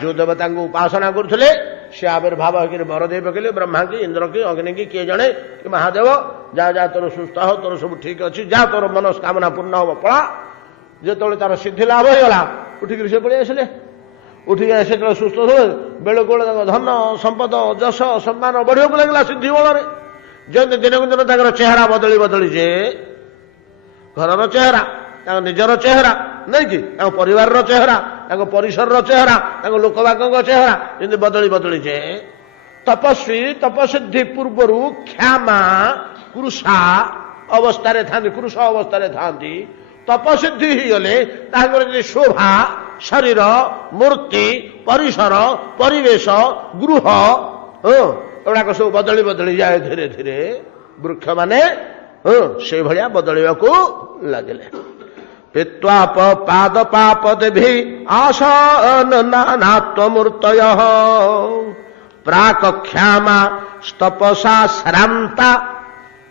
ଯୋଉ ଦେବତାଙ୍କୁ ଉପାସନା କରୁଥିଲେ ସେ ଆବିର୍ଭାବ ହେଇକି ବର ଦେଇ ପକେଇଲେ। ବ୍ରହ୍ମା କି ଇନ୍ଦ୍ର କି ଅଗ୍ନି କି କିଏ ଜଣେ କି ମହାଦେବ, ଯା ଯା ତୋର ସୁସ୍ଥ ହ, ତୋର ସବୁ ଠିକ ଅଛି, ଯା ତୋର ମନସ୍କାମନା ପୂର୍ଣ୍ଣ ହବ, ପଳା। ଯେତେବେଳେ ତାର ସିଦ୍ଧି ଲାଭ ହେଇଗଲା ଉଠିକିରି ସେ ପଳେଇ ଆସିଲେ। ଉଠିକି ସେତେବେଳେ ସୁସ୍ଥ ହୁଏ, ବେଳକୁ ବେଳେ ତାଙ୍କ ଧନ ସମ୍ପଦ ଯଶ ସମ୍ମାନ ବଢିବାକୁ ଲାଗିଲା ସିଦ୍ଧି ବଳରେ। ଯେମିତି ଦିନକୁ ଦିନ ତାଙ୍କର ଚେହେରା ବଦଳି ବଦଳି ଯେ ଘରର ଚେହେରା, ତାଙ୍କ ନିଜର ଚେହେରା ନାଇଁ କି, ତାଙ୍କ ପରିବାରର ଚେହେରା, ତାଙ୍କ ପରିସରର ଚେହେରା, ତାଙ୍କ ଲୋକବାକଙ୍କ ଚେହେରା ଯେମିତି ବଦଳି ବଦଳି ଯେ ତପସ୍ୱୀ ତପସିଦ୍ଧି ପୂର୍ବରୁ କ୍ଷମା କୃଷା ଅବସ୍ଥାରେ ଥାନ୍ତି, କୃଷ ଅବସ୍ଥାରେ ଥାନ୍ତି। ତପସିଦ୍ଧି ହେଇଗଲେ ତାଙ୍କର ଯଦି ଶୋଭା, ଶରୀର, ମୂର୍ତ୍ତି, ପରିସର, ପରିବେଶ, ଗୃହ ଏଗୁଡାକ ସବୁ ବଦଳି ବଦଳି ଯାଏ ଧୀରେ ଧୀରେ। ବୃକ୍ଷମାନେ ସେଇଭଳିଆ ବଦଳିବାକୁ ଲାଗିଲେ। ପିତ୍ୱାପ ପାଦ ପାପ ଦେଭି ଆସନ ନାନାତ୍ୱମୂର୍ତ୍ତୟ ପ୍ରାକକ୍ଷାମା ସ୍ତପସା ଶ୍ରାନ୍ତା।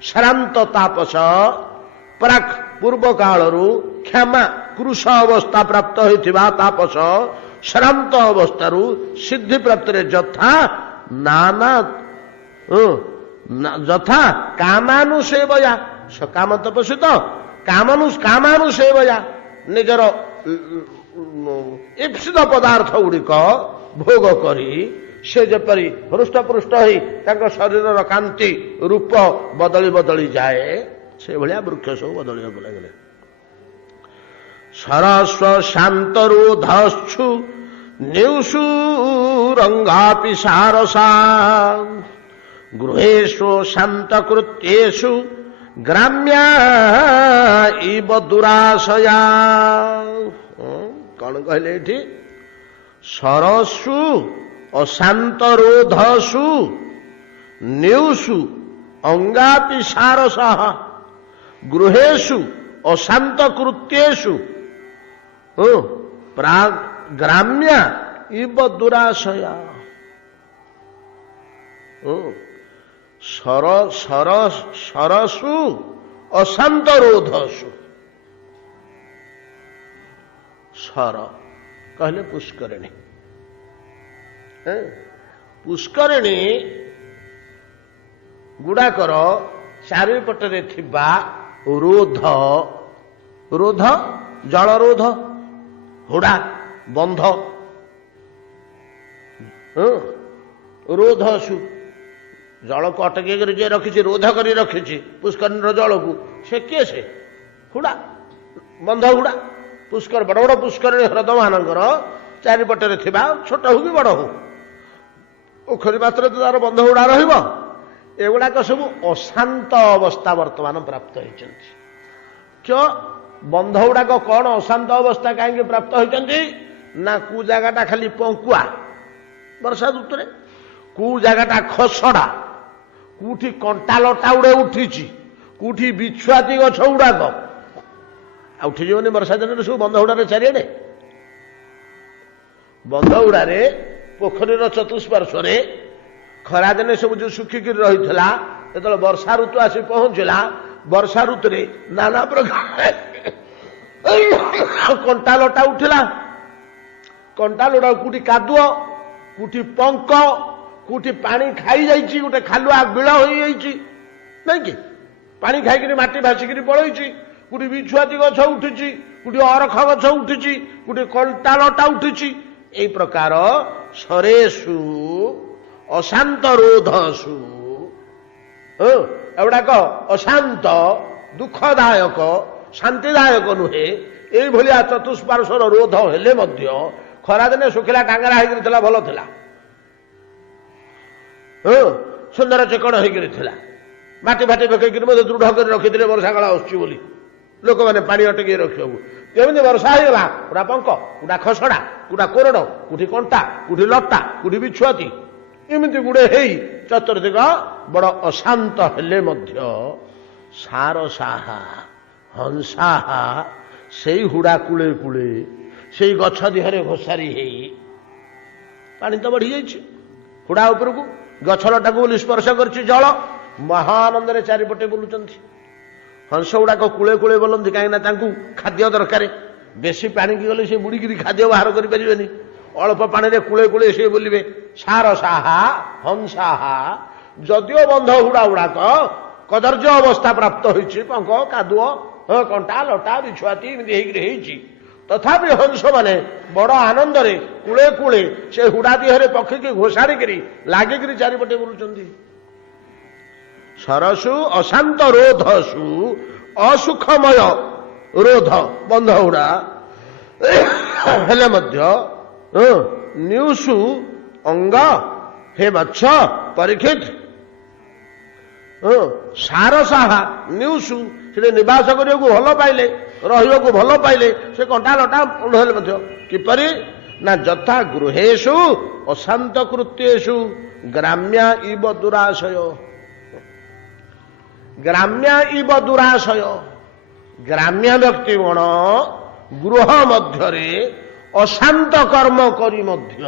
ଶ୍ରାନ୍ତ ତାପସ ପ୍ରାକ୍ ପୂର୍ବ କାଳରୁ, କ୍ଷମା କୃଷ ଅବସ୍ଥା ପ୍ରାପ୍ତ ହୋଇଥିବା ତାପସ ଶ୍ରାନ୍ତ ଅବସ୍ଥାରୁ ସିଦ୍ଧି ପ୍ରାପ୍ତିରେ ଯଥା ନାନା ଯଥା କାମାନୁସେବୟା। ସକାମ ତପସ୍ୱୀ ତ କାମାନୁସେବୟା ନିଜର ଇପ୍ସିତ ପଦାର୍ଥ ଗୁଡ଼ିକ ଭୋଗ କରି ସେ ଯେପରି ହୃଷ୍ଟପୃଷ୍ଟ ହୋଇ ତାଙ୍କ ଶରୀରର କାନ୍ତି ରୂପ ବଦଳି ବଦଳି ଯାଏ, ସେଭଳିଆ ବୃକ୍ଷ ସବୁ ବଦଳିବାକୁ ଲାଗିଲେ। ସରସ୍ୱ ଶାନ୍ତରୁ ଧଛୁ ନ୍ୟୁଷୁ ରଙ୍ଗାପି ସାରସା ଗୃହେଷୁ ଶାନ୍ତକୃତ୍ୟେଷୁ ଗ୍ରାମ୍ୟା ଇବ ଦୁରାଶୟା। କଣ କହିଲେ ଏଠି? ସରସ୍ୱ ଅଶାନ୍ତ ରୋଧସୁ ନ୍ୟୁଷୁ ଅଙ୍ଗାପି ସାରସଃ ଗୃହେଷୁ ଅଶାନ୍ତ କୃତ୍ୟେଷୁ ଗ୍ରାମ୍ୟା ଇବ ଦୁରାଶୟା। ସରସୁ ଅଶାନ୍ତ ରୋଧସୁ। ସର କହିଲେ ପୁଷ୍କରିଣୀ। ପୁଷ୍କରିଣୀ ଗୁଡାକର ଚାରିପଟରେ ଥିବା ରୋଧ, ରୋଧ ଜଳ ରୋଧ, ହୁଡ଼ା ବନ୍ଧ, ରୋଧସୁ ଜଳକୁ ଅଟକେଇ କରି ଯିଏ ରଖିଛି, ରୋଧ କରି ରଖିଛି ପୁଷ୍କରିଣୀର ଜଳକୁ, ସେ କିଏ? ସେ ହୁଡ଼ା, ବନ୍ଧ ହୁଡ଼ା। ପୁଷ୍କର ବଡ଼ ବଡ଼ ପୁଷ୍କରିଣୀ ହ୍ରଦ ମାନଙ୍କର ଚାରିପଟରେ ଥିବା, ଛୋଟ ହଉ କି ବଡ଼ ହଉ, ପୋଖରୀ ମାତ୍ରେ ତ ତାର ବନ୍ଧ ହୁଡ଼ା ରହିବ। ଏଗୁଡ଼ାକ ସବୁ ଅଶାନ୍ତ ଅବସ୍ଥା ବର୍ତ୍ତମାନ ପ୍ରାପ୍ତ ହେଇଛନ୍ତି। କିୟ ବନ୍ଧ ଗୁଡ଼ାକ କ'ଣ ଅଶାନ୍ତ ଅବସ୍ଥା କାହିଁକି ପ୍ରାପ୍ତ ହେଇଛନ୍ତି? ନା କୋଉ ଜାଗାଟା ଖାଲି ପଙ୍କୁଆ ବର୍ଷା ଋତୁରେ, କୋଉ ଜାଗାଟା ଖସଡ଼ା, କୋଉଠି କଣ୍ଟା ଲଟା ଗୁଡ଼େ ଉଠିଛି, କୋଉଠି ବିଛୁଆତି ଗଛ ଗୁଡ଼ାକ ଆଉ ଉଠିଯିବନି ବର୍ଷା ଦିନରେ ସବୁ ବନ୍ଧ ଗୁଡ଼ାରେ ଚାରିଆଡ଼େ। ବନ୍ଧ ଗୁଡ଼ାରେ ପୋଖରୀର ଚତୁଃପାର୍ଶ୍ୱରେ ଖରାଦିନେ ସବୁ ଯୋଉ ଶୁଖିକିରି ରହିଥିଲା, ଯେତେବେଳେ ବର୍ଷା ଋତୁ ଆସି ପହଞ୍ଚିଲା, ବର୍ଷା ଋତୁରେ ନାନା ପ୍ରକାର କଣ୍ଟା ଲଟା ଉଠିଲା। କଣ୍ଟା ଲଟା କୋଉଠି କାଦୁଅ, କୋଉଠି ପଙ୍କ, କୋଉଠି ପାଣି ଖାଇଯାଇଛି, ଗୋଟେ ଖାଲୁଆ ବିଳ ହୋଇଯାଇଛି ନାଇଁ କି, ପାଣି ଖାଇକିରି ମାଟି ଭାସିକିରି ପଳେଇଛି। କୋଉଠି ବିଛୁଆତି ଗଛ ଉଠିଛି, କୋଉଠି ଅରଖ ଗଛ ଉଠିଛି, କୋଉଠି କଣ୍ଟା ଲଟା ଉଠିଛି। ଏଇ ପ୍ରକାର ସରେଷୁ ଅଶାନ୍ତ ରୋଧସୁ, ଏଗୁଡାକ ଅଶାନ୍ତ, ଦୁଃଖଦାୟକ, ଶାନ୍ତିଦାୟକ ନୁହେଁ। ଏଇଭଳିଆ ଚତୁଷ୍ପାର୍ଶ୍ୱର ରୋଧ ହେଲେ ମଧ୍ୟ ଖରାଦିନେ ଶୁଖିଲା ଟାଙ୍ଗରା ହେଇକିରି ଥିଲା, ଭଲ ଥିଲା, ସୁନ୍ଦର ଚିକଣ ହେଇକିରି ଥିଲା। ମାଟି ଫାଟି ପକେଇକିରି ମଧ୍ୟ ଦୃଢ଼ କରି ରଖିଥିଲେ ବର୍ଷା କାଳ ଆସୁଛି ବୋଲି ଲୋକମାନେ ପାଣି ଅଟକେଇ ରଖିବାକୁ। କେମିତି ବର୍ଷା ହେଇଗଲା, କୋଉଟା ପଙ୍କ, କୋଉଟା ଖସଡ଼ା, କୋଉଟା କୋରଡ଼, କୋଉଠି କଣ୍ଟା, କୋଉଠି ଲଟା, କୋଉଠି ବିଛୁଆତି, ଏମିତି ଗୁଡ଼େ ହେଇ ଚତୁର୍ଦିଗ ବଡ଼ ଅଶାନ୍ତ ହେଲେ ମଧ୍ୟ ସାରସାହା ହଂସାହା ସେଇ ହୁଡ଼ା କୂଳେ କୂଳେ, ସେଇ ଗଛ ଦେହରେ ଘୋଷାରି ହେଇ ପାଣି ତ ବଢ଼ିଯାଇଛି ହୁଡ଼ା ଉପରକୁ, ଗଛ ଲଟାକୁ ବୋଲି ସ୍ପର୍ଶ କରିଛି ଜଳ, ମହାନନ୍ଦରେ ଚାରିପଟେ ବୁଲୁଛନ୍ତି। ହଂସ ଗୁଡ଼ାକ କୂଳେ କୂଳେ ବୋଲନ୍ତି, କାହିଁକିନା ତାଙ୍କୁ ଖାଦ୍ୟ ଦରକାର। ବେଶୀ ପାଣିକି ଗଲେ ସେ ବୁଡ଼ିକିରି ଖାଦ୍ୟ ବାହାର କରିପାରିବେନି, ଅଳ୍ପ ପାଣିରେ କୂଳେ କୂଳେ ସେ ବୁଲିବେ। ସାରସାହା ହଂସାହା, ଯଦିଓ ବନ୍ଧ ହୁଡ଼ା ଗୁଡ଼ାକ କଦର୍ଯ୍ୟ ଅବସ୍ଥା ପ୍ରାପ୍ତ ହୋଇଛି, ପଙ୍କ କାଦୁଅ କଣ୍ଟା ଲଟା ବିଛୁଆତି ଏମିତି ହେଇକିରି ହେଇଛି, ତଥାପି ହଂସ ମାନେ ବଡ଼ ଆନନ୍ଦରେ କୂଳେ କୂଳେ ସେ ହୁଡ଼ା ଦେହରେ ପକ୍ଷୀକି ଘୋଷାଡ଼ିକିରି ଲାଗିକିରି ଚାରିପଟେ ବୁଲୁଛନ୍ତି। ସରସୁ ଅଶାନ୍ତ ରୋଧସୁ, ଅସୁଖମୟ ରୋଧ ବନ୍ଧ ହୁଡ଼ା ହେଲେ ମଧ୍ୟ ନ୍ୟୁସୁ ଅଙ୍ଗ, ହେ ବତ୍ସ ପରୀକ୍ଷିତ, ସାରସାହା ନ୍ୟୁସୁ, ସେଠି ନିବାସ କରିବାକୁ ଭଲ ପାଇଲେ, ରହିବାକୁ ଭଲ ପାଇଲେ, ସେ କଣ୍ଟା ଲଟା ହେଲେ ମଧ୍ୟ କିପରି? ନା ଯଥା ଗୃହେଷୁ ଅଶାନ୍ତ କୃତ୍ୟେଷୁ ଗ୍ରାମ୍ୟା ଇବ ଦୁରାଶୟ, ଗ୍ରାମ୍ୟା ଇବ ଦୁରାଶୟ, ଗ୍ରାମ୍ୟ ବ୍ୟକ୍ତିଗଣ ଗୃହ ମଧ୍ୟରେ ଅଶାନ୍ତ କର୍ମ କରି ମଧ୍ୟ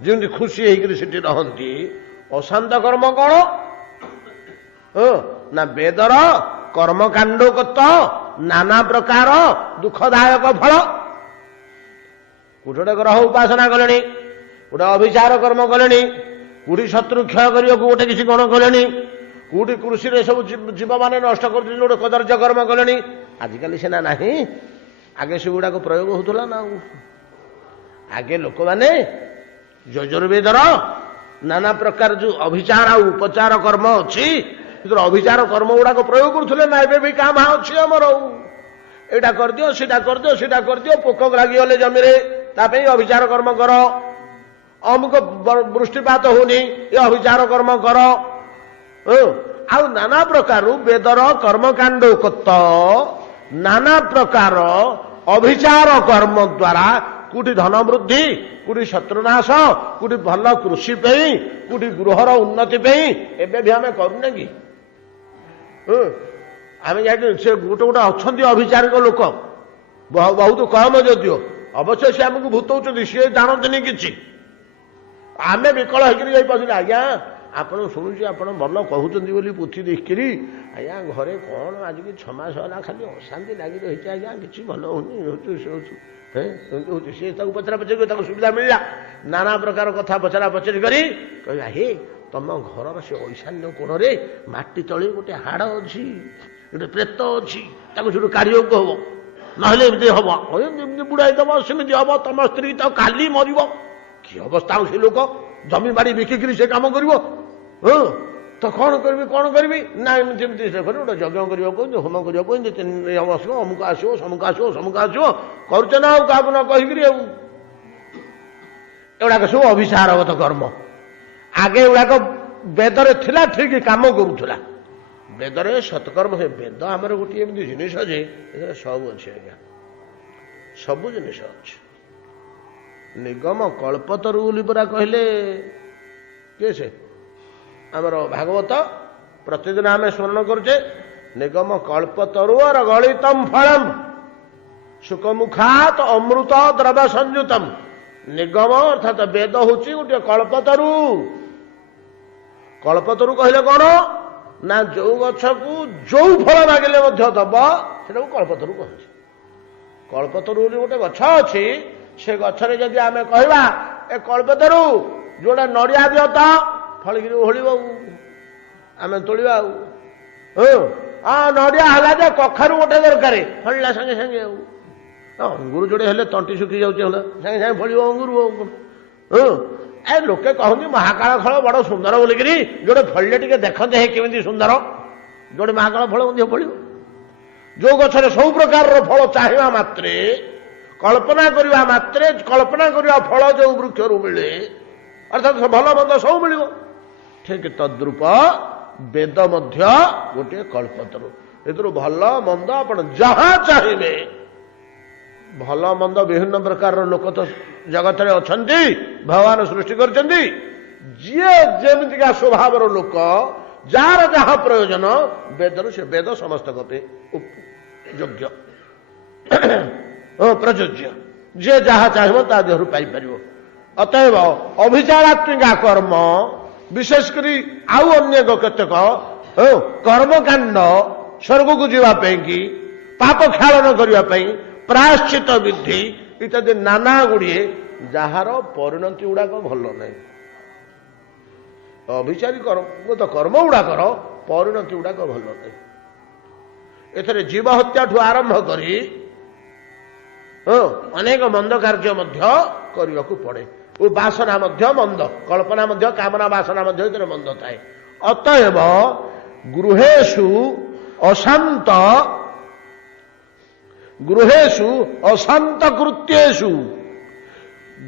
ଯେମିତି ଖୁସି ହେଇକରି ସେଠି ରହନ୍ତି। ଅଶାନ୍ତ କର୍ମ କ'ଣ? ନା ବେଦର କର୍ମକାଣ୍ଡକତ ନାନା ପ୍ରକାର ଦୁଃଖଦାୟକ ଫଳ। କୋଉଠି ଗୋଟେ ଗ୍ରହ ଉପାସନା କଲେଣି, ଗୋଟେ ଅଭିଚାର କର୍ମ କଲେଣି, କୋଉଠି ଶତ୍ରୁ କ୍ଷୟ କରିବାକୁ ଗୋଟେ କିଛି କ'ଣ କଲେଣି, କୋଉଠି କୃଷିରେ ସବୁ ଜୀବମାନେ ନଷ୍ଟ କରୁଥିଲେ ଗୋଟେ କଦର୍ଯ୍ୟ କର୍ମ କଲେଣି। ଆଜିକାଲି ସିନା ନାହିଁ, ଆଗେ ସେଗୁଡ଼ାକ ପ୍ରୟୋଗ ହେଉଥିଲା ନା। ଆଗେ ଲୋକମାନେ ଯଜୁର୍ବେଦର ନାନା ପ୍ରକାର ଯୋଉ ଅଭିଚାର ଆଉ ଉପଚାର କର୍ମ ଅଛି, ଅଭିଚାର କର୍ମ ଗୁଡାକ ପ୍ରୟୋଗ କରୁଥିଲେ ନା। ଏବେ ବି କାଁ ଭାଁ ଅଛି ଆମର, ଏଇଟା କରିଦିଅ, ସେଇଟା କରିଦିଅ, ସେଇଟା କରିଦିଅ, ପୋକ ଲାଗିଗଲେ ଜମିରେ ତା ପାଇଁ ଅଭିଚାର କର୍ମ କର, ଅମୁକ ବୃଷ୍ଟିପାତ ହଉନି ଏ ଅଭିଚାର କର୍ମ କର। ଆଉ ନାନା ପ୍ରକାର ବେଦର କର୍ମକାଣ୍ଡକତ ନାନା ପ୍ରକାର ଅଭିଚାର କର୍ମ ଦ୍ୱାରା କୋଉଠି ଧନ ବୃଦ୍ଧି, କୋଉଠି ଶତ୍ରୁନାଶ, କୋଉଠି ଭଲ କୃଷି ପାଇଁ, କୋଉଠି ଗୃହର ଉନ୍ନତି ପାଇଁ ଏବେ ବି ଆମେ କରୁନେ କି? ଆମେ ଯାଇକି ସେ ଗୋଟେ ଗୋଟେ ଅଛନ୍ତି ଅଭିଚାରିକ ଲୋକ, ବହୁତ କମ ଯଦିଓ, ଅବଶ୍ୟ ସେ ଆମକୁ ଭୂତଉଛନ୍ତି, ସିଏ ଜାଣନ୍ତିନି କିଛି। ଆମେ ବିକଳ ହେଇକିରି ଯାଇ ପହଞ୍ଚିଲେ, ଆଜ୍ଞା ଆପଣ ଶୁଣୁଛି ଆପଣ ଭଲ କହୁଛନ୍ତି ବୋଲି ପୋଥି ଦେଖିକିରି, ଆଜ୍ଞା ଘରେ କ'ଣ ଆଜିକି 6 ମାସ ହେଲା ଖାଲି ଅଶାନ୍ତି ଲାଗି ରହିଛି ଆଜ୍ଞା, କିଛି ଭଲ ହଉନି, ହଉଛୁ ସେ ହଉଛୁ ହଉଛି। ସିଏ ତାକୁ ପଚରା ପଚରି କରି ତାକୁ ସୁବିଧା ମିଳିଲା, ନାନା ପ୍ରକାର କଥା ପଚରା ପଚରି କରି କହିବା, ହେ ତମ ଘରର ସେ ଐଶାନ୍ୟ କୋଣରେ ମାଟି ତଳେ ଗୋଟେ ହାଡ଼ ଅଛି, ଗୋଟେ ପ୍ରେତ ଅଛି, ତାକୁ ସେଠୁ କାଢ଼ିବାକୁ ହବ, ନହେଲେ ଏମିତି ହବ, ଏମିତି ବୁଡ଼ାଇ ଦେବ, ସେମିତି ହବ, ତମ ସ୍ତ୍ରୀ ତ କାଲି ମରିବ। କି ଅବସ୍ଥା ଆଉ ସେ ଲୋକ ଜମି ବାଡ଼ି ବିକିକିରି ସେ କାମ କରିବ। ହଁ ତ କ'ଣ କରିବି ନା ଏମିତି ଏମିତି ସେ କରି ଗୋଟେ ଯଜ୍ଞ କରିବାକୁ କହୁଛନ୍ତି, ହୋମ କରିବାକୁ କହୁଛନ୍ତି, ଆସିବ, ଅମୁକ ଆସିବ, ସମୁକ ଆସିବ, ସମୁକ ଆସିବ, କରୁଛ ନା ଆଉ କାହାକୁ ନ କହିକିରି। ଆଉ ଏଗୁଡ଼ାକ ସବୁ ଅଭିସାରଗତ କର୍ମ। ଆଗେ ଏଗୁଡ଼ାକ ବେଦରେ ଥିଲା, ଠିକ କାମ କରୁଥିଲା। ବେଦରେ ସତ୍କର୍ମ। ବେଦ ଆମର ଗୋଟିଏ ଏମିତି ଜିନିଷ ଯେ ଏଥିରେ ସବୁ ଅଛି ଆଜ୍ଞା, ସବୁ ଜିନିଷ ଅଛି। ନିଗମ କଳ୍ପତରୁ ବୋଲି ପରା କହିଲେ କିଏ ସେ? ଆମର ଭାଗବତ ପ୍ରତିଦିନ ଆମେ ସ୍ମରଣ କରୁଛେ। ନିଗମ କଳ୍ପତରୁର ଗଳିତମ ଫଳମ ସୁଖମୁଖାତ ଅମୃତ ଦ୍ରବ୍ୟ ସଂଯୁତମ। ନିଗମ ଅର୍ଥାତ ବେଦ ହଉଛି ଗୋଟିଏ କଳ୍ପତରୁ। କଳ୍ପତରୁ କହିଲେ କ'ଣ ନା ଯୋଉ ଗଛକୁ ଯୋଉ ଫଳ ମାଗିଲେ ମଧ୍ୟ ଦବ, ସେଟାକୁ କଳ୍ପତରୁ କହନ୍ତି। କଳ୍ପତରୁ ବୋଲି ଗୋଟେ ଗଛ ଅଛି, ସେ ଗଛରେ ଯଦି ଆମେ କହିବା ଏ କଳ୍ପତରୁ ଯୋଉଟା ନଡ଼ିଆ ଦିଅ ତ, ଫଳିକିରି ଓହଳିବ, ଆମେ ତୋଳିବା। ଆଉ ହଁ ନଡ଼ିଆ ହେଲା ଯେ କଖାରୁ ଗୋଟେ ଦରକାର, ଫଳିଲା ସାଙ୍ଗେ ସାଙ୍ଗେ। ଆଉ ଅଙ୍ଗୁର ଯୋଡ଼େ ହେଲେ ତଣ୍ଟି ଶୁଖି ଯାଉଛି, ହେଲା ସାଙ୍ଗେ ସାଙ୍ଗେ ଫଳିବ ଅଙ୍ଗୁର। ଏ ଲୋକେ କହନ୍ତି ମହାକାଳ ଫଳ ବଡ଼ ସୁନ୍ଦର ବୋଲିକିରି, ଯୋଉଟେ ଫଳିଲେ ଟିକେ ଦେଖନ୍ତେ ହେ କେମିତି ସୁନ୍ଦର, ଯୋଉଟେ ମହାକାଳ ଫଳ ମଧ୍ୟ ଫଳିବ। ଯୋଉ ଗଛରେ ସବୁ ପ୍ରକାରର ଫଳ ଚାହିଁବା ମାତ୍ରେ, କଳ୍ପନା କରିବା ମାତ୍ରେ, କଳ୍ପନା କରିବା ଫଳ ଯୋଉ ବୃକ୍ଷରୁ ମିଳେ, ଅର୍ଥାତ୍ ଭଲ ମନ୍ଦ ସବୁ ମିଳିବ। ଠିକ ତଦ୍ରୂପ ବେଦ ମଧ୍ୟ ଗୋଟିଏ କଳ୍ପତରୁ। ଏଥିରୁ ଭଲ ମନ୍ଦ ଆପଣ ଯାହା ଚାହିଁବେ, ଭଲ ମନ୍ଦ ବିଭିନ୍ନ ପ୍ରକାରର ଲୋକ ତ ଜଗତରେ ଅଛନ୍ତି, ଭଗବାନ ସୃଷ୍ଟି କରିଛନ୍ତି। ଯିଏ ଯେମିତିକା ସ୍ୱଭାବର ଲୋକ, ଯାହାର ଯାହା ପ୍ରୟୋଜନ, ବେଦରୁ ସେ ବେଦ ସମସ୍ତଙ୍କ ପାଇଁ ଯୋଗ୍ୟ ପ୍ରଯୋଜ୍ୟ। ଯିଏ ଯାହା ଚାହିଁବ ତା ଦେହରୁ ପାଇପାରିବ। ଅତଏବ ଅଭିଚାରାତ୍ମିକା କର୍ମ, ବିଶେଷ କରି ଆଉ ଅନ୍ୟ କେତେକ କର୍ମକାଣ୍ଡ, ସ୍ୱର୍ଗକୁ ଯିବା ପାଇଁ କି, ପାପ କ୍ଷାଳନ କରିବା ପାଇଁ, ପ୍ରାୟଶ୍ଚିତ ବିଧି ଇତ୍ୟାଦି ନାନା ଗୁଡ଼ିଏ, ଯାହାର ପରିଣତି ଗୁଡ଼ାକ ଭଲ ନାହିଁ। ଅଭିଚାରୀ କର୍ମ ଗୁଡ଼ାକର ପରିଣତି ଗୁଡ଼ାକ ଭଲ ନାହିଁ। ଏଥିରେ ଜୀବ ହତ୍ୟାଠୁ ଆରମ୍ଭ କରି ଅନେକ ମନ୍ଦ କାର୍ଯ୍ୟ ମଧ୍ୟ କରିବାକୁ ପଡ଼େ। ଓ ବାସନା ମଧ୍ୟ ମନ୍ଦ, କଳ୍ପନା ମଧ୍ୟ, କାମନା ବାସନା ମଧ୍ୟ ଏଥିରେ ମନ୍ଦ ଥାଏ। ଅତଏବ ଗୃହେଷୁ ଅଶାନ୍ତ କୃତ୍ୟେଷୁ,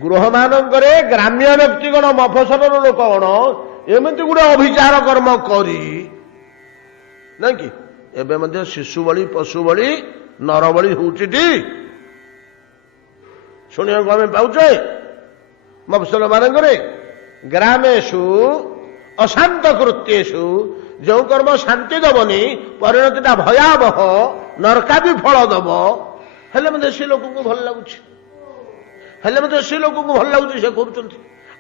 ଗୃହମାନଙ୍କରେ ଗ୍ରାମ୍ୟ ବ୍ୟକ୍ତିଗଣ, ମଫସଲର ଲୋକଗଣ ଏମିତି ଗୋଟେ ଅଭିଚାର କର୍ମ କରି, ନାଇଁ କି ଏବେ ମଧ୍ୟ ଶିଶୁ ବଳି, ପଶୁ ବଳି, ନର ବଳି ହଉଛି ଟି, ଶୁଣିବାକୁ ଆମେ ପାଉଛେ। ମଫସଲ ମାନଙ୍କରେ ଗ୍ରାମେଷୁ ଅଶାନ୍ତ କୃତ୍ୟେଷୁ, ଯେଉଁ କର୍ମ ଶାନ୍ତି ଦବନି, ପରିଣତିଟା ଭୟାବହ, ନରକାଦି ଫଳ ଦବ, ହେଲେ ମଧ୍ୟ ସେ ଲୋକଙ୍କୁ ଭଲ ଲାଗୁଛି, ହେଲେ ମଧ୍ୟ ସେ ଲୋକଙ୍କୁ ଭଲ ଲାଗୁଛି, ସେ କରୁଛନ୍ତି।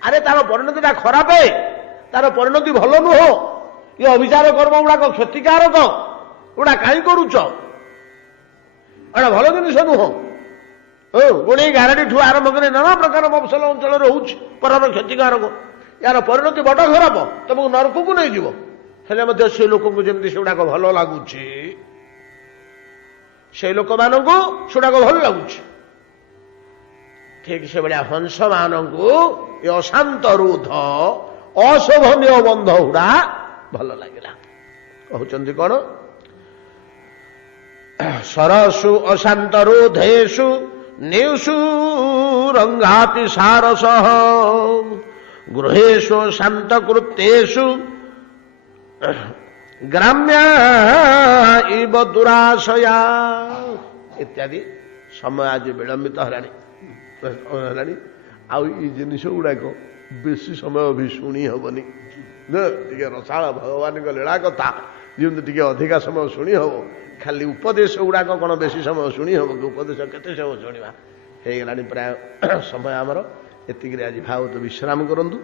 ଆରେ ତାର ପରିଣତିଟା ଖରାପ, ତାର ପରିଣତି ଭଲ ନୁହଁ। ଏ ଅଭିଚାର କର୍ମ ଗୁଡାକ କ୍ଷତିକାରକ, ଗୁଡା କାହିଁ କରୁଛ? ଏଟା ଭଲ ଜିନିଷ ନୁହଁ। ଗୁଣେଇ ଗାରଡ଼ିଠୁ ଆରମ୍ଭ କରି ନାନା ପ୍ରକାର ମଫସଲ ଅଞ୍ଚଳରେ ହଉଛି ପରର କ୍ଷତିକାରକ। ୟାର ପରିଣତି ବଡ଼ ଖରାପ, ତମକୁ ନରକକୁ ନେଇଯିବ। ହେଲେ ମଧ୍ୟ ସେ ଲୋକଙ୍କୁ ଯେମିତି ସେଗୁଡାକ ଭଲ ଲାଗୁଛି, ସେ ଲୋକମାନଙ୍କୁ ସେଗୁଡାକ ଭଲ ଲାଗୁଛି। ଠିକ ସେଭଳିଆ ହଂସ ମାନଙ୍କୁ ଏ ଅଶାନ୍ତ ରୁଦ୍ଧ, ଅଶୋଭନୀୟ ବନ୍ଧ ଗୁଡା ଭଲ ଲାଗିଲା। କହୁଛନ୍ତି କ'ଣ? ସରସୁ ଅଶାନ୍ତ ରୁଧେଷୁ ନେଉଷୁ ରଙ୍ଗାପି ସାରସଃ, ଗୃହେଷୁ ଶାନ୍ତ କୃତ୍ୟେଷୁ ଗ୍ରାମ୍ୟା ଇବ ଦୁରାଶୟା। ଇତ୍ୟାଦି। ସମୟ ଆଜି ବିଳମ୍ବିତ ହେଲାଣି। ଆଉ ଏଇ ଜିନିଷ ଗୁଡାକ ବେଶୀ ସମୟ ବି ଶୁଣି ହବନି। ଟିକେ ରସାଳ ଭଗବାନଙ୍କ ଲୀଳା କଥା ଯେମିତି ଟିକେ ଅଧିକା ସମୟ ଶୁଣି ହବ। ଖାଲି ଉପଦେଶ ଗୁଡାକ କ'ଣ ବେଶୀ ସମୟ ଶୁଣି ହବ କି? ଉପଦେଶ କେତେ ସମୟ ଶୁଣିବା? ହେଇଗଲାଣି ପ୍ରାୟ ସମୟ ଆମର। ଏତିକିରେ ଆଜି ଭାଗବତ ବିଶ୍ରାମ କରନ୍ତୁ।